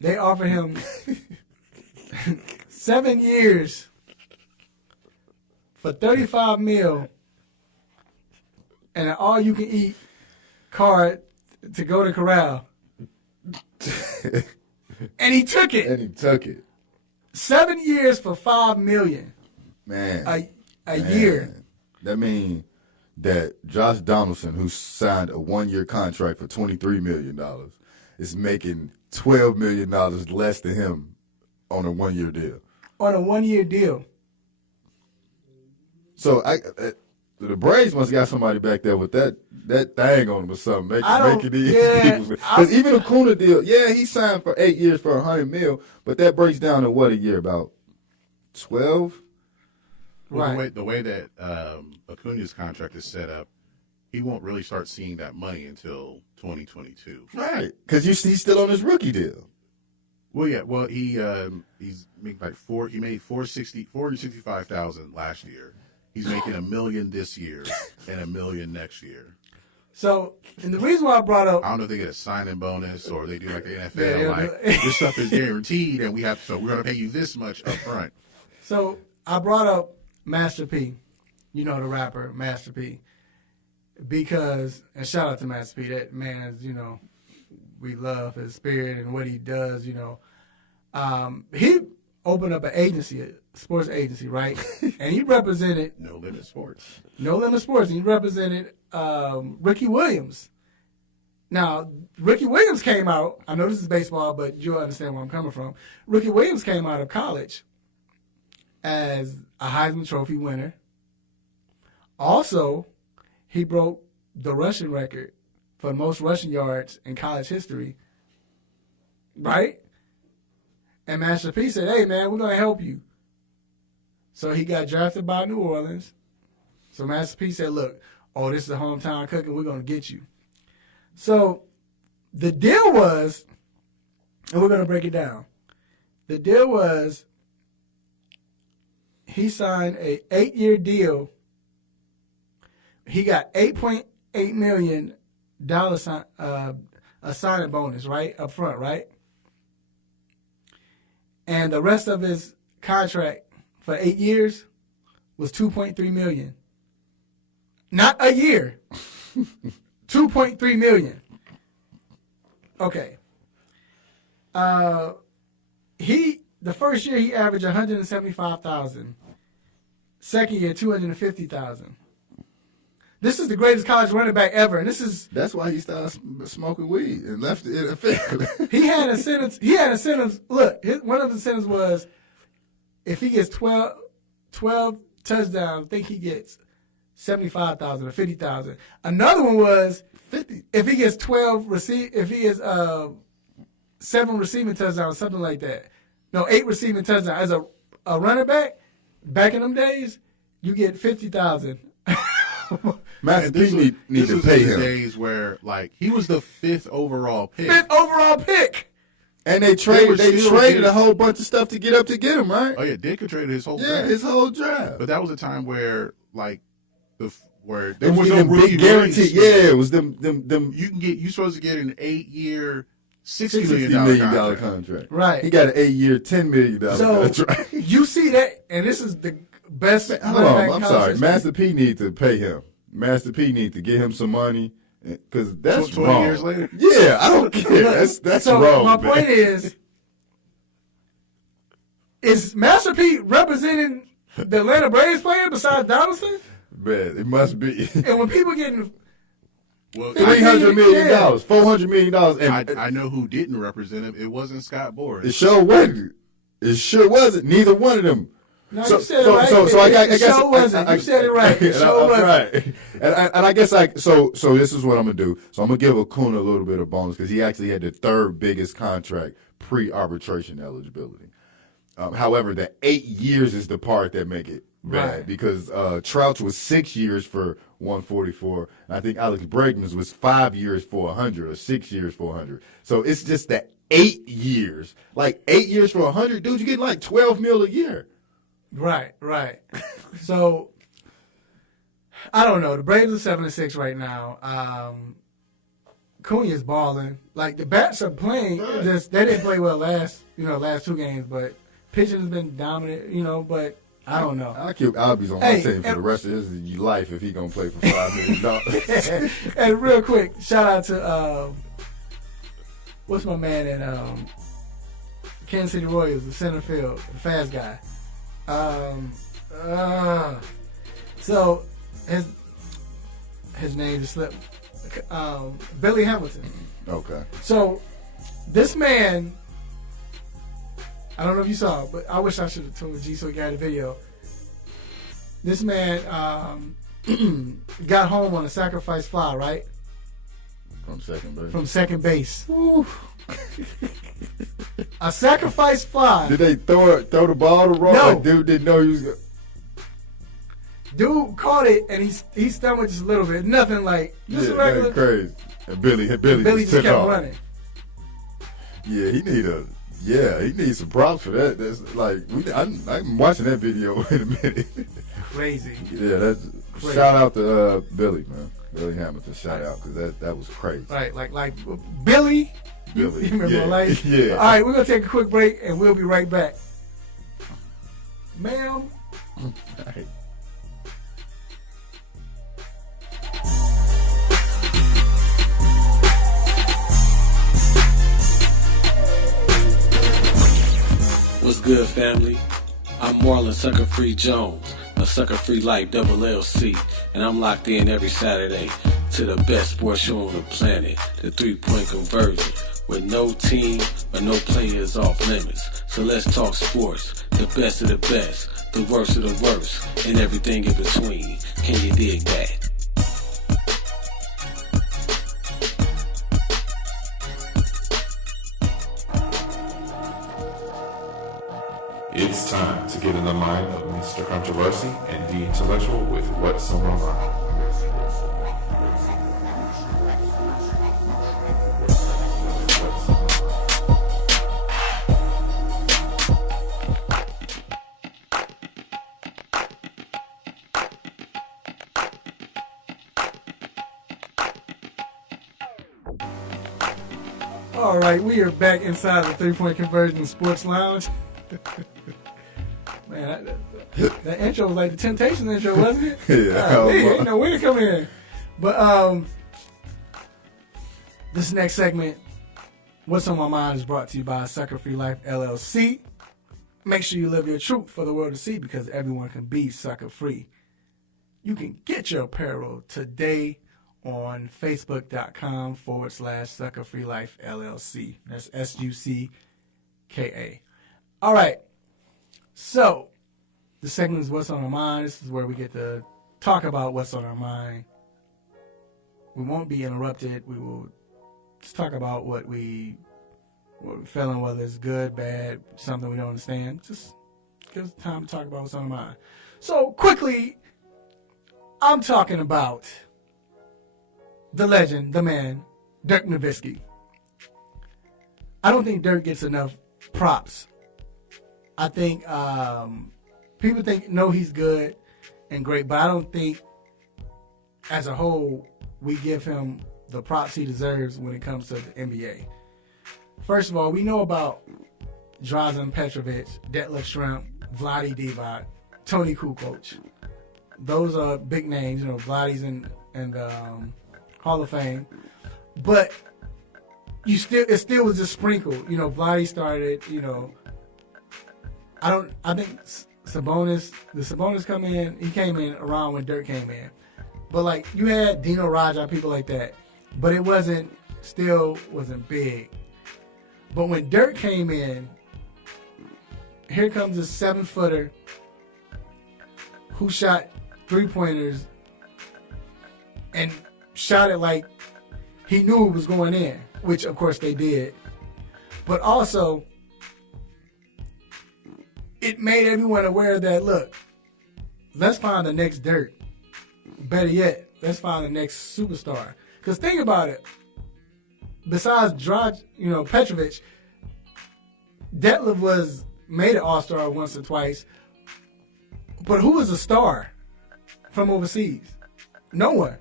they offered him 7 years for $35 million and an all-you-can-eat card to go to Corral. And he took it. 7 years for $5 million. Man. A year. That means that Josh Donaldson, who signed a 1-year contract for $23 million, is making $12 million less than him on a 1-year deal. On a 1-year deal. So the Braves must have got somebody back there with that thing on him or something, making these people. Because even the Acuna deal, he signed for 8 years for $100 million, but that breaks down to what a year, about 12. Well, the way that Acuna's contract is set up, he won't really start seeing that money until 2022. Right, because he's still on his rookie deal. Well, yeah. Well, he's making like he made $465,000 last year. He's making $1 million this year and $1 million next year. So, and the reason why I brought up, I don't know if they get a signing bonus or they do like the NFL, this stuff is guaranteed, and we're going to pay you this much up front. So I brought up Master P, the rapper Master P, because, and shout out to Master P, that man is, we love his spirit and what he does, he opened up an agency, a sports agency, right? And he represented No Limit Sports. No Limit Sports. And he represented Ricky Williams. Now, Ricky Williams came out, I know this is baseball, but you'll understand where I'm coming from. Ricky Williams came out of college as a Heisman Trophy winner. Also, he broke the rushing record for the most rushing yards in college history, right? And Master P said, hey, man, we're going to help you. So he got drafted by New Orleans. So Master P said, look, this is a hometown cooking. We're going to get you. So the deal was, and we're going to break it down. The deal was he signed a 8-year deal. He got $8.8 million a signing bonus, right, up front, right? And the rest of his contract for 8 years was $2.3 million. Not a year. $2.3 million. Okay. The first year he averaged $175,000. Second year, $250,000. This is the greatest college running back ever, and that's why he started smoking weed and left the NFL. He had incentives. Look, one of the incentives was if he gets 12 touchdowns, I think he gets $75,000 or $50,000. Another one was 50 if he gets 7 receiving touchdowns, something like that. No, 8 receiving touchdowns. As a running back, back in them days, you get $50,000. Master P need to pay him. Days where he was the 5th overall pick. And they traded a whole bunch of stuff to get him, right? Oh yeah, Ditka traded his whole draft. Yeah, his whole draft. But that was a time where there was no big guarantee. Yeah, it was them. You're supposed to get an 8-year, $60 million contract. Right. He got an 8-year, $10 million contract. You see that, and this is the best. Hold on, I'm sorry. Master P needs to pay him. Master P needs to get him some money because that's 20 wrong. years later? Yeah, I don't care. That's so wrong. My point is Master P representing the Atlanta Braves player besides Donaldson? Man, it must be. And when people getting $300 million, $400 million, and I know who didn't represent him. It wasn't Scott Boras. It sure wasn't. It sure wasn't. Neither one of them. No, you said it right. So I guess you said it right. It sure wasn't. Right. And I guess so this is what I'm gonna do. So I'm gonna give Acuna a little bit of bonus because he actually had the 3rd biggest contract pre-arbitration eligibility. However, the 8 years is the part that make it bad because Trouch was 6 years for 144, and I think Alex Bregman's was 5 years for 100 or 6 years for 100. So it's just that 8 years, 8 years for 100, dude, you get $12 million a year. Right. So, I don't know. The Braves are 7-6 right now. Cunha's balling. The bats are playing. Right. They didn't play well last 2 games, but pitching has been dominant, but I don't know. I'll keep Albies on my team for the rest of his life if he's going to play for $5 million. And real quick, shout out to, what's my man in Kansas City Royals, the center field, the fast guy. So his name just slipped. Billy Hamilton. Okay. So this man, I don't know if you saw it, but I wish I should have told G so he got the video. This man got home on a sacrifice fly, right? From second base. From second base. A sacrifice fly. Did they throw the ball to wrong? No. Like dude didn't know he was going. Dude caught it and he stumbled just a little bit. Nothing like just a regular. That's crazy. And Billy just took kept off. running. Yeah, he needs some props for that. That's like I'm watching that video in a minute. Crazy. Yeah, that's crazy. Shout out to Billy, man. Billy Hamilton, shout out because that was crazy. Right, like Billy. You remember life? Yeah. All right, we're gonna take a quick break and we'll be right back. Ma'am. All right. What's good, family? I'm Marlon Sucker Free Jones, a Sucker Free Life double LC, and I'm locked in every Saturday to the best sports show on the planet, the 3-point conversion, with no team or no players off limits. So let's talk sports, the best of the best, the worst of the worst, and everything in between. Can you dig that? It's time to get in the mind of Mr. Controversy and the Intellectual with What's on My Mind. All right, we are back inside the 3-point conversion sports lounge. Man, that intro was like the Temptations intro, wasn't it? Yeah. Ain't no way to come in. But this next segment, What's on My Mind, is brought to you by Sucker Free Life LLC. Make sure you live your truth for the world to see, because everyone can be sucker free. You can get your apparel today on Facebook.com/Sucker Free Life LLC. That's SUCKA. All right. So, the segment is What's on Our Mind. This is where we get to talk about what's on our mind. We won't be interrupted. We will just talk about what we're feeling, whether it's good, bad, something we don't understand. Just give us time to talk about what's on our mind. So, quickly, I'm talking about the legend, the man, Dirk Nowitzki. I don't think Dirk gets enough props. I think people know he's good and great, but I don't think as a whole we give him the props he deserves when it comes to the NBA. First of all, we know about Drazen Petrovic, Detlef Schrempf, Vlade Divac, Tony Kukoc. Those are big names, Vlade's in Hall of Fame. But it still was just sprinkled. Vlade started, I think Sabonis come in, he came in around when Dirk came in. But you had Dino Raja, people like that. But it wasn't big. But when Dirk came in, here comes a 7-footer who shot 3-pointers and shot it like he knew it was going in, which of course they did. But also, it made everyone aware that, look, let's find the next Dirk. Better yet, let's find the next superstar. Because think about it. Besides Petrovic, Detlef made an All-Star once or twice. But who was a star from overseas? No one.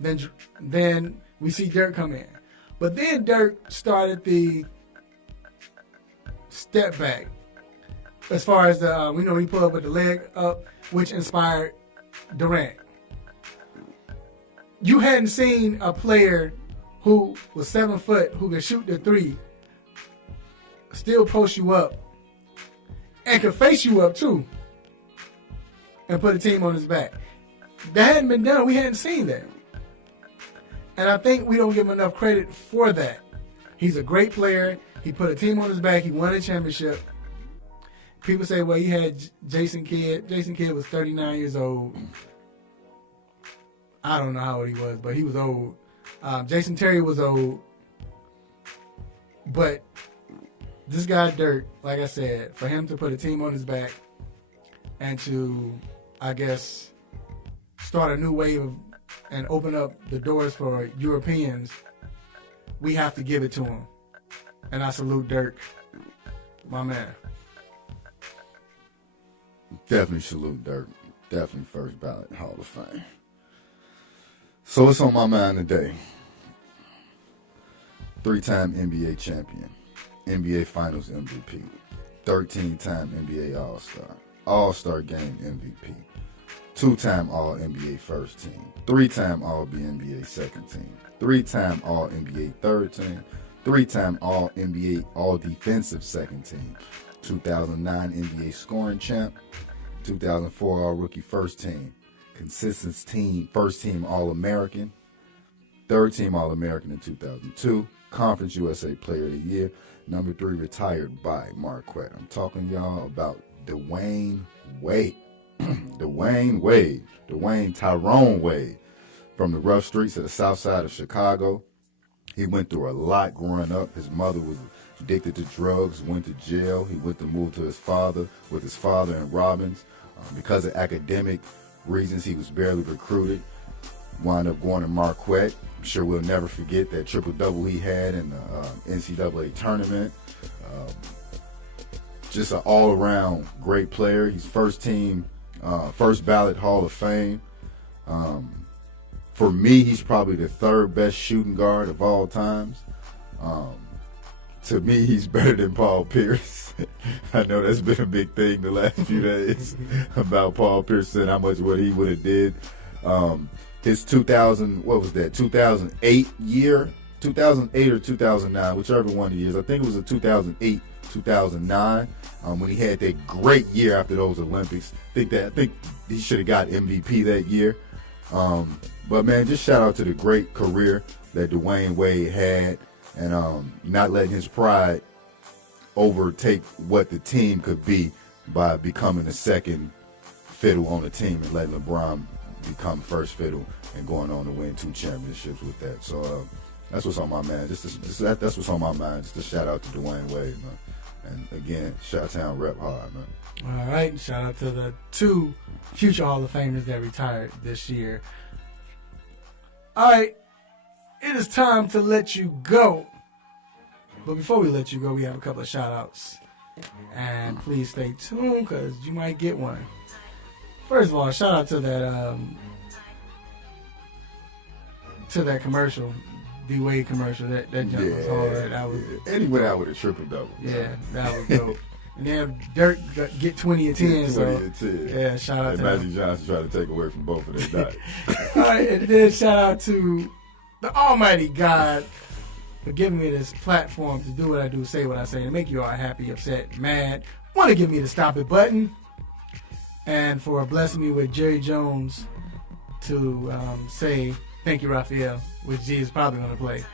Then we see Dirk come in. But then Dirk started the step back. As far as he pulled up with the leg up, which inspired Durant. You hadn't seen a player who was 7 foot, who could shoot the 3, still post you up, and could face you up too, and put a team on his back. that hadn't been done. We hadn't seen that. And I think we don't give him enough credit for that. He's a great player. He put a team on his back. He won a championship. People say, well, you had Jason Kidd. Jason Kidd was 39 years old. I don't know how old he was, but he was old. Jason Terry was old. But this guy, Dirk, like I said, for him to put a team on his back and to, I guess, start a new wave and open up the doors for Europeans, we have to give it to him. And I salute Dirk, my man. Definitely salute Dirk. Definitely first ballot Hall of Fame. So what's on my mind today? 3-time NBA champion, NBA Finals MVP, 13-time NBA All-Star, All-Star Game MVP, 2-time All-NBA First Team, 3-time All-NBA Second Team, 3-time All-NBA Third Team, 3-time All-NBA All-Defensive Second Team, 2009 NBA Scoring Champ, 2004 All-Rookie First Team, Consistence Team First Team All-American, Third Team All-American in 2002, Conference USA Player of the Year, number 3 retired by Marquette. I'm talking to y'all about Dwayne Wade. Dwayne Tyrone Wade, from the rough streets of the south side of Chicago. He went through a lot growing up. His mother was addicted to drugs, went to jail. He went to move to his father in Robbins. Because of academic reasons, he was barely recruited. Wound up going to Marquette. I'm sure we'll never forget that triple-double he had in the NCAA tournament. Just an all-around great player. He's first ballot Hall of Fame. For me, he's probably the third best shooting guard of all times. To me, he's better than Paul Pierce. I know that's been a big thing the last few days about Paul Pierce and how much what he would have did. His 2008 year, 2008 or 2009, whichever one of the years. I think it was a 2008, 2009, when he had that great year after those Olympics. I think he should have got MVP that year. But man, just shout out to the great career that Dwayne Wade had, and not letting his pride overtake what the team could be by becoming the second fiddle on the team and letting LeBron become first fiddle and going on to win 2 championships with that. So that's what's on my mind. That's what's on my mind. Just a shout out to Dwayne Wade, man. And again, Chi-Town rep hard, man. All right, shout out to the 2 future Hall of Famers that retired this year. All right, it is time to let you go. But before we let you go, we have a couple of shout outs. And please stay tuned because you might get one. First of all, shout out to that commercial, D Wade commercial. That jump was hard. And he went out with a triple-double. Yeah, that was dope. And then Dirk get 20 and 10. Yeah, shout out to Magic Johnson tried to take away from both of their diets. All right, and then shout out to the Almighty God for giving me this platform to do what I do, say what I say, and make you all happy, upset, mad, want to give me the stop it button, and for blessing me with Jerry Jones to say thank you, Raphael, which G is probably going to play.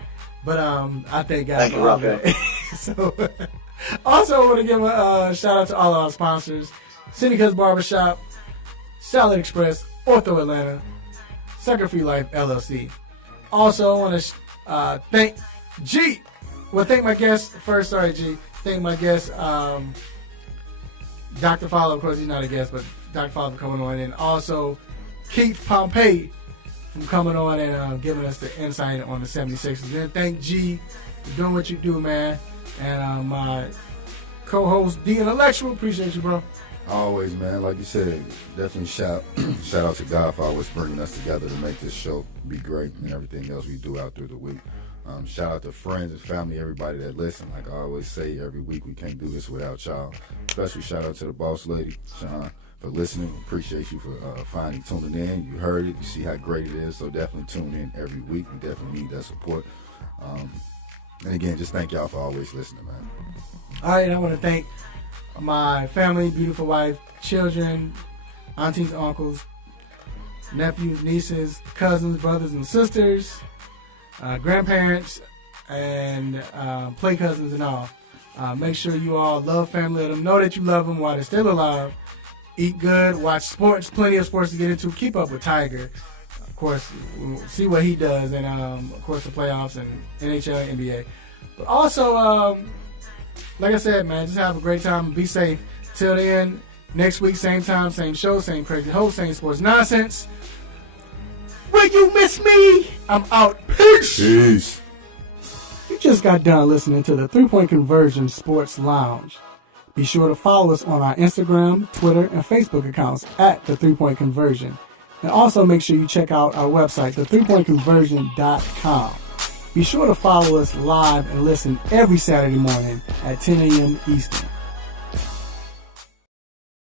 But I thank God for all that. So, also, I want to give a shout out to all our sponsors: Seneca's Barbershop, Salad Express, Ortho Atlanta, Sucker Free Life LLC. Also, I want to thank G. Well, thank my guest first. Sorry, G. Thank my guest, Dr. Fowler. Of course, he's not a guest, but Dr. Fowler for coming on, and also Keith Pompey from coming on and giving us the insight on the 76ers. And thank G for doing what you do, man. And my co-host, The Intellectual. Appreciate you, bro. Always, man. Like you said, definitely shout out to God for always bringing us together to make this show be great and everything else we do out through the week. Shout out to friends and family, everybody that listen. Like I always say every week, we can't do this without y'all. Especially shout out to the boss lady, Sean, for listening. Appreciate you for finally tuning in. You heard it. You see how great it is. So definitely tune in every week. We definitely need that support. And again, just thank y'all for always listening, man. All right, I want to thank my family, beautiful wife, children, aunties, uncles, nephews, nieces, cousins, brothers and sisters, grandparents, and play cousins and all. Make sure you all love family. Let them know that you love them while they're still alive. Eat good. Watch sports. Plenty of sports to get into. Keep up with Tiger. Of course, see what he does. And, of course, the playoffs and NHL and NBA. But also, like I said, man, just have a great time and be safe. Till then, next week, same time, same show, same crazy host, same sports nonsense. Will you miss me? I'm out. Peace. Peace. You just got done listening to the 3-Point Conversion Sports Lounge. Be sure to follow us on our Instagram, Twitter, and Facebook accounts at the 3-Point Conversion. And also make sure you check out our website, the3pointconversion.com. Be sure to follow us live and listen every Saturday morning at 10 a.m. Eastern.